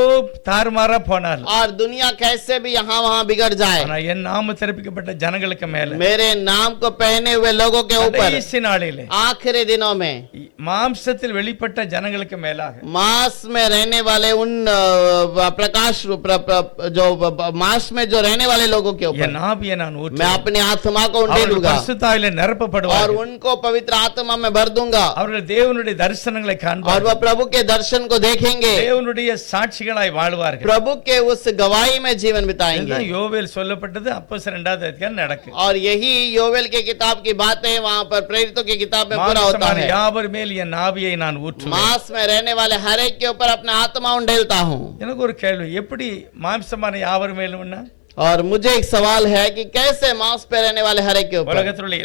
தாறுமாறா போனால், और दुनिया कैसे भी यहाँ वहाँ बिगड़ जाए, ஆனா என் நாம தெரிவிக்கப்பட்ட ஜனங்களுக்கு மேல मेरे नाम को पहने हुए लोगों के ऊपर கடைசி நாளிலே आखिरी दिनों में மாம்சத்தில் வெளிப்பட்ட ஜனங்களுக்கு மேலாக मांस में रहने वाले उन प्रकाश जो मांस में जो रहने वाले लोगों के ऊपर என் ஆவியை நான் मैं ஊற்றுவேன், अपनी आत्मा को அவர்கள் उंडेलूंगा, பரிசுத்தாவிலே और நிரப்பப்படுவார்கள், उनको पवित्र आत्मा में भर दूंगा, அவர்கள் தேவனுடைய தரிசனங்களை और காண்பார்கள், वह प्रभु के दर्शन को देखेंगे, தேவனுடைய சாட்சிகளாய் வாழ்வார்கள். प्रभु के उस गवाही में जीवन बिताएंगे। இதுதான் யோவேல் சொல்லப்பட்டது அப்போஸ்தலர் 2வது அதிகாரம் நடக்கும். और यही योवेल के किताब की बातें वहाँ पर प्रेरितों की किताब में पूरा होता மாம்சமான है, யாவர் மேல் என் ஆவியை நான் ஊற்றுவேன். मांस में रहने वाले हर एक के ऊपर अपना आत्मा उंडेलता हूँ। எனக்கு ஒரு கேள்வி, எப்படி மாம்சமான யாவர் மேலும்னா, और मुझे एक सवाल है कि कैसे मांस पे रहने वाले हर एक के ऊपर? உலகத்தில் உள்ள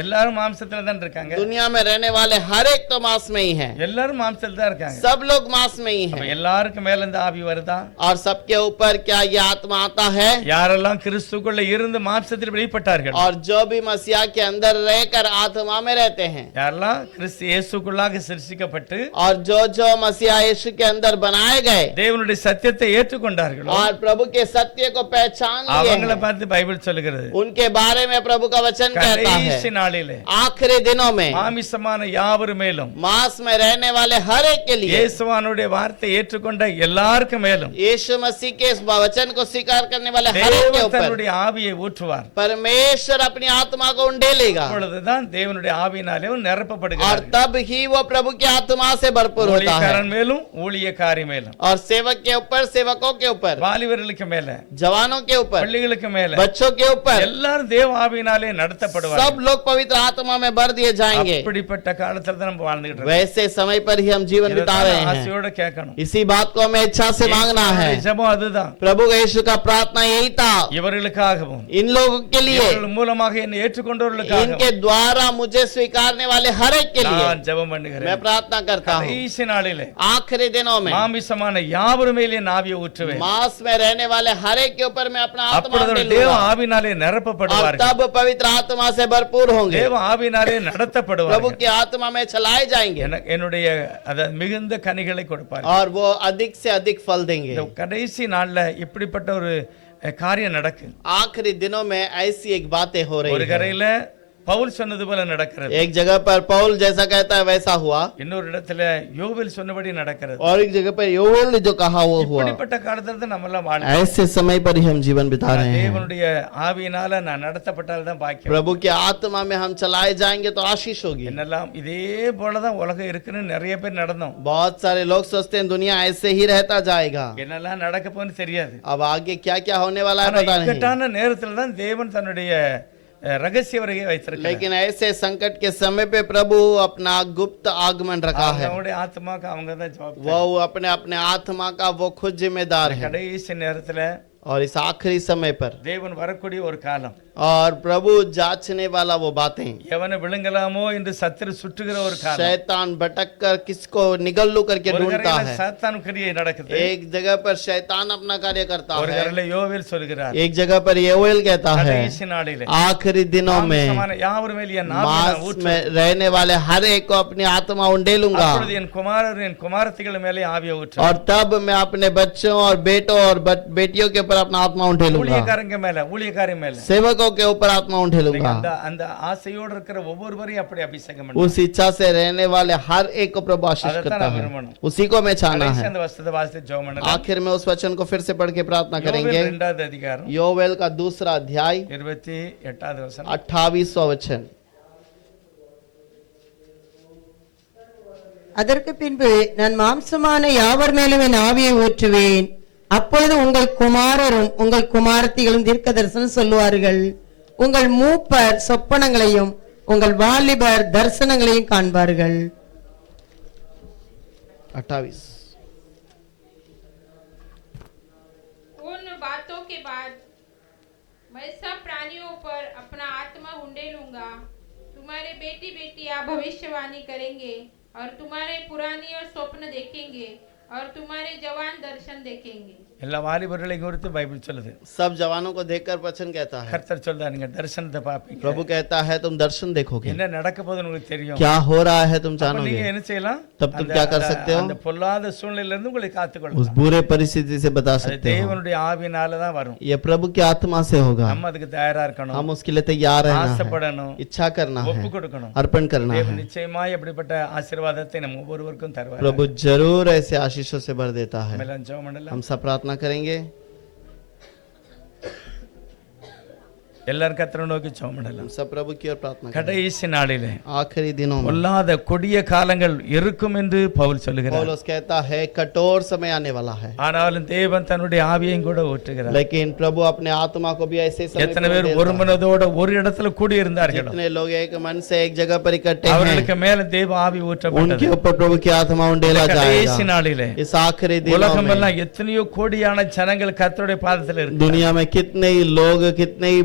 எல்லாரும் மாம்சத்துல தான் இருக்காங்க, दुनिया में रहने वाले हर एक तो मांस में ही है, எல்லாரும் மாம்சத்துல தான் இருக்காங்க. सब लोग मांस में ही அப்ப हैं। எல்லாருக்கும் மேல இந்த ஆவி வருதா? और सबके ऊपर क्या ये आत्मा आता है? யாரெல்லாம் கிறிஸ்துக்குள்ள இருந்து மாம்சத்தில் வெளிப்பட்டார்கள், और जो भी मसीहा के अंदर रहकर आत्मा में रहते हैं, யாரெல்லாம் கிறிஸ்து இயேசுக்குள்ளாக சிருஷ்டிக்கப்பட்டு और जो मसीहा यीशु के अंदर बनाए गए தேவனுடைய சத்தியத்தை ஏற்றுக்கொண்டார்களோ, और प्रभु के सत्य को पहचान लिए அவங்கள हैं, பார்த்து பைபிள் சொல்லுகிறது, उनके बारे में प्रभु का वचन कहता है, கடைசி நாளிலே आखिरी दिनों में மாமிசமான யாவர் மேலும் मांस में रहने वाले हर एक के लिए, இயேசுவானுடைய வார்த்தை ஏற்றுக்கொண்ட எல்லாருக்கும் மேலும் यीशु मसीह के इस वचन को स्वीकार करने वाले हर एक के தேவன் ऊपर தன்னுடைய ஆவியை ஊற்றுவார். परमेश्वर अपनी आत्मा को उंडेलेगा, அப்பொழுதுதான் தேவனுடைய ஆவியினாலே और நிரப்பப்படுகிறார். तब ही वो प्रभु की आत्मा से भरपूर होता है, ஊழியக்காரன் மேலும் ஊழியக்காரி மேலும், और सेवक के ऊपर, सेवकों के ऊपर, வாலிபர்களுக்கு மேல, जवान जवानों के ऊपर, பள்ளிகளுக்கு மேல बच्चों के ऊपर, எல்லாரும் தேவ ஆவியினாலே நடத்தப்படுவார்கள். सब लोग पवित्र आत्मा में भर दिए जाएंगे। அப்படிப்பட்ட காலத்துல தான் நம்ம வாழ்ந்துகிட்டு இருக்கோம். वैसे समय पर ही हम जीवन बिता रहे हैं। ஆசையோட கேட்கணும். इसी बात को हमें इच्छा से मांगना है। ஜெபம் அதுதான். प्रभु यीशु का प्रार्थना यही था, இவர்களுக்காகவும் इन लोगों के लिए, இவர்கள் மூலமாக என்னை ஏற்றுக்கொண்டவர்களுக்காகவும் इनके द्वारा मुझे स्वीकारने वाले हर एक के लिए நான் ஜெபம் मैं பண்ணுகிறேன். प्रार्थना करता हूँ। கடைசி நாளிலே आखिरी दिनों में மாமிசமான யாவரும் மேலே என் ஆவியை ஊற்றுவேன். मांस में रहने वाले हर एक के ऊपर मैं अपना आत्मा அப்பொழுது डालूंगा। தேவ ஆவியினாலே और நிரப்பப்படுவார்கள். तब पवित्र आत्मा से भरपूर होंगे, தேவ ஆவியினாலே प्रभु நடத்தப்படுவார்கள். की आत्मा में चलाए जाएंगे என்னுடைய அத மிகுந்த கனிகளை கொடுப்பார். और वो अधिक से अधिक फल देंगे। இந்த கடைசி நாள்ல இப்படிப்பட்ட ஒரு காரியம் நடக்கு. आखिरी दिनों में ऐसी एक बातें हो ஒரு रही है। கரையில பவுல் சொன்னது போல நடக்கிறது. एक जगह पर पौल जैसा कहता है वैसा हुआ, இன்னொரு இடத்துல யோவேல் சொன்னபடி நடக்கிறது. और एक जगह पर योवेल ने जो कहा वो हुआ। இப்படிப்பட்ட காலத்துல தான் நம்ம எல்லாம் வாழணும். ऐसे समय पर ही हम जीवन बिता रहे हैं। தேவனுடைய ஆவியினால நான் நடத்தப்பட்டால் தான் பாக்கியம். प्रभु के आत्मा में हम चलाए जाएंगे तो आशीष होगी। என்னெல்லாம் இதே போலதான் உலகம் இருக்குன்னு நிறைய பேர் நடந்தோம். बहुत सारे लोग सोचते हैं दुनिया ऐसे ही रहता जाएगा, என்னெல்லாம் நடக்க போகுதுன்னு தெரியாது. अब आगे क्या क्या होने वाला है ஆனா पता नहीं। இக்கட்டான நேரத்துல தான் தேவன் தன்னுடைய ரகசிய வருகை வைத்திருக்கிறார். लेकिन ऐसे संकट के समय पे प्रभु अपना गुप्त आगमन रखा है। அவங்களுடைய ஆத்மாக்கு அவங்க தான் ஜவாப். वो अपने अपने आत्मा का वो खुद जिम्मेदार है। கடைசி நேரத்துல और इस आखिरी समय पर தேவன் வரக்கூடிய ஒரு காலம், और प्रभु जांचने वाला वो बातें, எவனை விழுங்கலாமோ என்று சத்துரு சுற்றுகிற ஒரு காலம். शैतान भटक कर किसको निगल्लू करके ஒரு ढूंढता கரையில है। சாத்தான் கிரியை நடக்குது. एक जगह पर शैतान अपना कार्य करता ஒரு है, கரையில யோவேல் சொல்கிறார், एक जगह पर योवेल कहता है கடைசி நாளிலே आखिरी दिनों में மாம்சமான யாவரும் மேல் என் ஆவியை நான் मांस ஊற்றுவேன். में रहने वाले हर एक को अपनी आत्मा उंडेलूंगा, அப்பொழுது என் குமாரர் என் குமாரத்திகள் மேலே ஆவியை ஊற்றுவேன். और तब मैं अपने बच्चों और बेटों और बेटियों के ऊपर अपना आत्मा उंडेलूंगा, ஊழியக்காரங்க மேல ஊழியக்காரி மேல. सेवकों के ऊपर आत्मा उंडेलूंगा। அந்த அந்த ஆசையோடு இருக்கிற ஒவ்வொருவரையும் அப்படி அபிஷேகம் பண்ணு. उस इच्छा से रहने वाले हर एक को प्रभु आशीष अदर करता तरह है, विरमण। उसी को मैं चाहना கடைசி है। அந்த வசனத்தை வாசித்து ஜெபம் பண்ணுங்க. आखिर में उस वचन को फिर से पढ़ के प्रार्थना யோவேல் करेंगे। 2வது அதிகாரம் योवेल का दूसरा अध्याय 28வது வசனம். 28वां वचन। அதற்கு பின்பு நான் மாம்சமான யாவர் மேலும் என் ஆவியை ஊற்றுவேன். அப்பொழுது உங்கள் குமாரரும் உங்கள் குமாரத்திகளும் தீர்க்க தரிசனம் சொல்லுவார்கள். உங்கள் மூப்பர் சொப்பனங்களையும் உங்கள் வாலிபர் தரிசனங்களையும் காண்பார்கள். 28। उन बातों के बाद मैं सब प्राणियों पर अपना आत्मा उंडेलूंगा। तुम्हारे बेटी बेटियां भविष्यवाणी करेंगे और तुम्हारे पुरानी और स्वप्न देखेंगे और तुम्हारे जवान दर्शन देखेंगे। எல்லா வாலிபர்களை குறித்து பைபிள் சொல்லுது. सब जवानों को देखकर वचन कहता है, கர்த்தர் சொல்றார், நீங்க தரிசனத்தை பாப்பீங்க. प्रभु कहता है तुम दर्शन देखोगे, என்ன நடக்க போகுதுன்னு உங்களுக்கு தெரியும். क्या हो रहा है तुम அப்ப जानोगे। நீங்க என்ன செய்யலாம்? तब तुम क्या कर सकते हो? அந்த பொல்லாத சூழ்நிலையில இருந்து உங்களை उस காத்துக்கொள்ளலாம். बुरे परिस्थिति से बता அது सकते हो, தேவனுடைய ஆவியினால தான் வரும். ये प्रभु की आत्मा से होगा। நம்ம அதுக்கு தயாரா இருக்கணும். हम उसके लिए तैयार रहना है, ஆசைப்படணும், इच्छा करना है, ஒப்பு கொடுக்கணும். अर्पण करना தேவன் है। நிச்சயமாய் அப்படிப்பட்ட ஆசீர்வாதத்தை நம்ம ஒவ்வொருவருக்கும் தருவார். प्रभु जरूर ऐसे आशीषों से भर देता है। மேலும் ஜெபம் பண்ணலாம். हम सब प्रार्थना करेंगे। எல்லாரும் கர்த்தரை நோக்கி ஜெபம் பண்ணலாம். हम सब प्रभु की ओर प्रार्थना करें। கடைசி நாளிலே आखिरी दिनों में பொல்லாத கொடிய காலங்கள் இருக்கும் என்று பவுல் சொல்லுகிறார். पौलुस कहता है कठोर समय आने वाला है, ஆனாலும் தேவன் தன்னுடைய ஆவியையும் கூட ஊற்றுகிறார். लेकिन प्रभु अपने आत्मा को भी ऐसे समय எத்தனை पर பேர் देता ஒரு है। மனதோட ஒரு இடத்துல கூடி இருந்தார்களோ जितने लोग एक मन से एक जगह पर इकट्ठे हैं, அவர்களுக்கு மேல தேவ ஆவி ஊற்றப்பட்டது. उनके ऊपर प्रभु की आत्मा उंडेला கடைசி जाएगा। நாளிலே इस आखिरी दिनों உலகம் में எல்லாம் எத்தனையோ கோடியான ஜனங்கள் கர்த்தருடைய பாதத்தில் இருக்கு. दुनिया में कितने ही लोग, कितने ही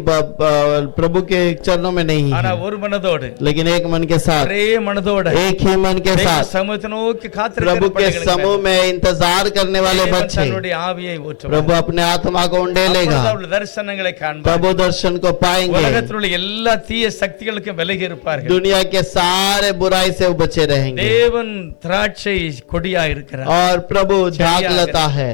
प्रभु के चरणों में नहीं ஆனா है, ஒரு மனதோடு लेकिन एक मन के साथ, ஒரே மனதோட एक ही मन के தேவ साथ சமூகத்தை நோக்கி प्रभु காத்திருக்கிற के பிள்ளைகளுக்கு समूह में इंतजार करने वाले தேவன் बच्चे தன்னுடைய ஆவியை ஊற்றுவார். प्रभु अपने आत्मा को उंडेलेगा, அப்பொழுது அவர்கள் தரிசனங்களை காண்பார்கள். प्रभु दर्शन को पाएंगे, உலகத்தில் உள்ள எல்லா தீய சக்திகளுக்கும் விலகி இருப்பார்கள். दुनिया के सारे बुराई से वो बचे रहेंगे। தேவன் திராட்சை கொடியா இருக்கிறார். और प्रभु चढ़िया दाखलता है,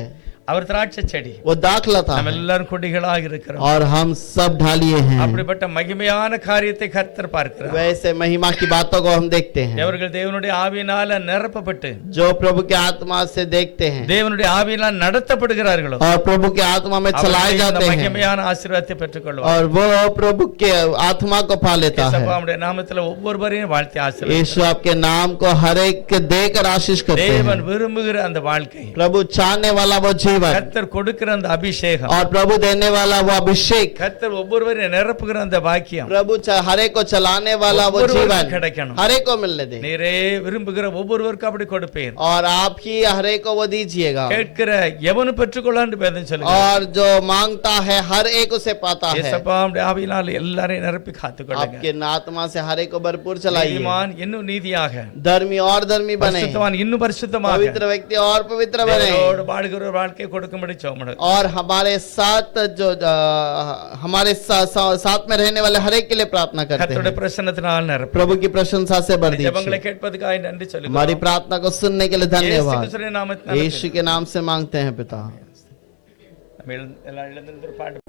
அவர் திராட்சை செடி, वो दाखलता நம்ம है, எல்லாரும் கொடிகளாக இருக்கிறோம். और हम सब ढालिए हैं। அப்படிப்பட்ட மகிமையான காரியத்தை கர்த்தர் பார்க்கிறார். वैसे महिमा की बातों को हम देखते हैं, அவர்கள் தேவனுடைய ஆவியினால நிரப்பப்பட்டு जो प्रभु के आत्मा से देखते हैं தேவனுடைய ஆவியினால் நடத்தப்படுகிறார்களோ और प्रभु के आत्मा में चलाए அவர்கள் இந்த जाते हैं, மகிமையான ஆசீர்வாதத்தை பெற்றுக்கொள்வார். और वो प्रभु के आत्मा को पा लेता है। இயேசுவின் நாமத்தில் ஒவ்வொருவரையும் வாழ்த்தி ஆசீர்வதிக்கிறேன். यीशु आपके नाम को हर एक के देकर आशीष करते தேவன் हैं। விரும்புகிற அந்த வாழ்க்கை प्रभु चाहने वाला वो जीवन जीवन கர்த்தர் கொடுக்கிற அந்த அபிஷேகம், और प्रभु देने वाला वो अभिषेक, கர்த்தர் ஒவ்வொருவரையும் நிரப்புகிற அந்த பாக்கியம் प्रभु हरे को चलाने वाला वो ஒவ்வொருவருக்கும் जीवन கிடைக்கணும். हरे को मिलने दे, நீரே விரும்புகிற ஒவ்வொருவருக்கும் அப்படி கொடுப்பீர். और आप ही हरे को वो दीजिएगा, கேட்கிற எவனு பெற்றுக்கொள்ளான்னு வேதம் சொல்லுங்க. और जो मांगता है हर एक उसे पाता है। இயேசப்பா உம்முடைய ஆவியினால் எல்லாரையும் நிரப்பி காத்துக்கொள்ளுங்க. आपके आत्मा से हरे को भरपूर चलाइए, நீதிமான் இன்னும் நீதியாக, धर्मी और धर्मी बने, பரிசுத்தவான் இன்னும் பரிசுத்தமாக, पवित्र व्यक्ति और पवित्र बने, தேவனோடு வாழுகிற ஒரு வாழ்க்கையை கொடுக்கும்படி ஜெபம். और हमारे साथ जो हमारे साथ में रहने वाले हर एक के लिए प्रार्थना करते கர்த்தருடைய हैं। பிரசன்னத்தினால் நிரப்பி प्रभु की प्रशंसा से भर ஜெபங்களை दीजिए। கேட்பதற்காக நன்றி சொல்லுங்க. हमारी प्रार्थना को सुनने के लिए धन्यवाद, இயேசு கிறிஸ்துவின் நாமத்தில் यीशु के नाम से मांगते हैं पिता। நம்ம எல்லாம் எழுந்திருந்து ஒரு பாட்டு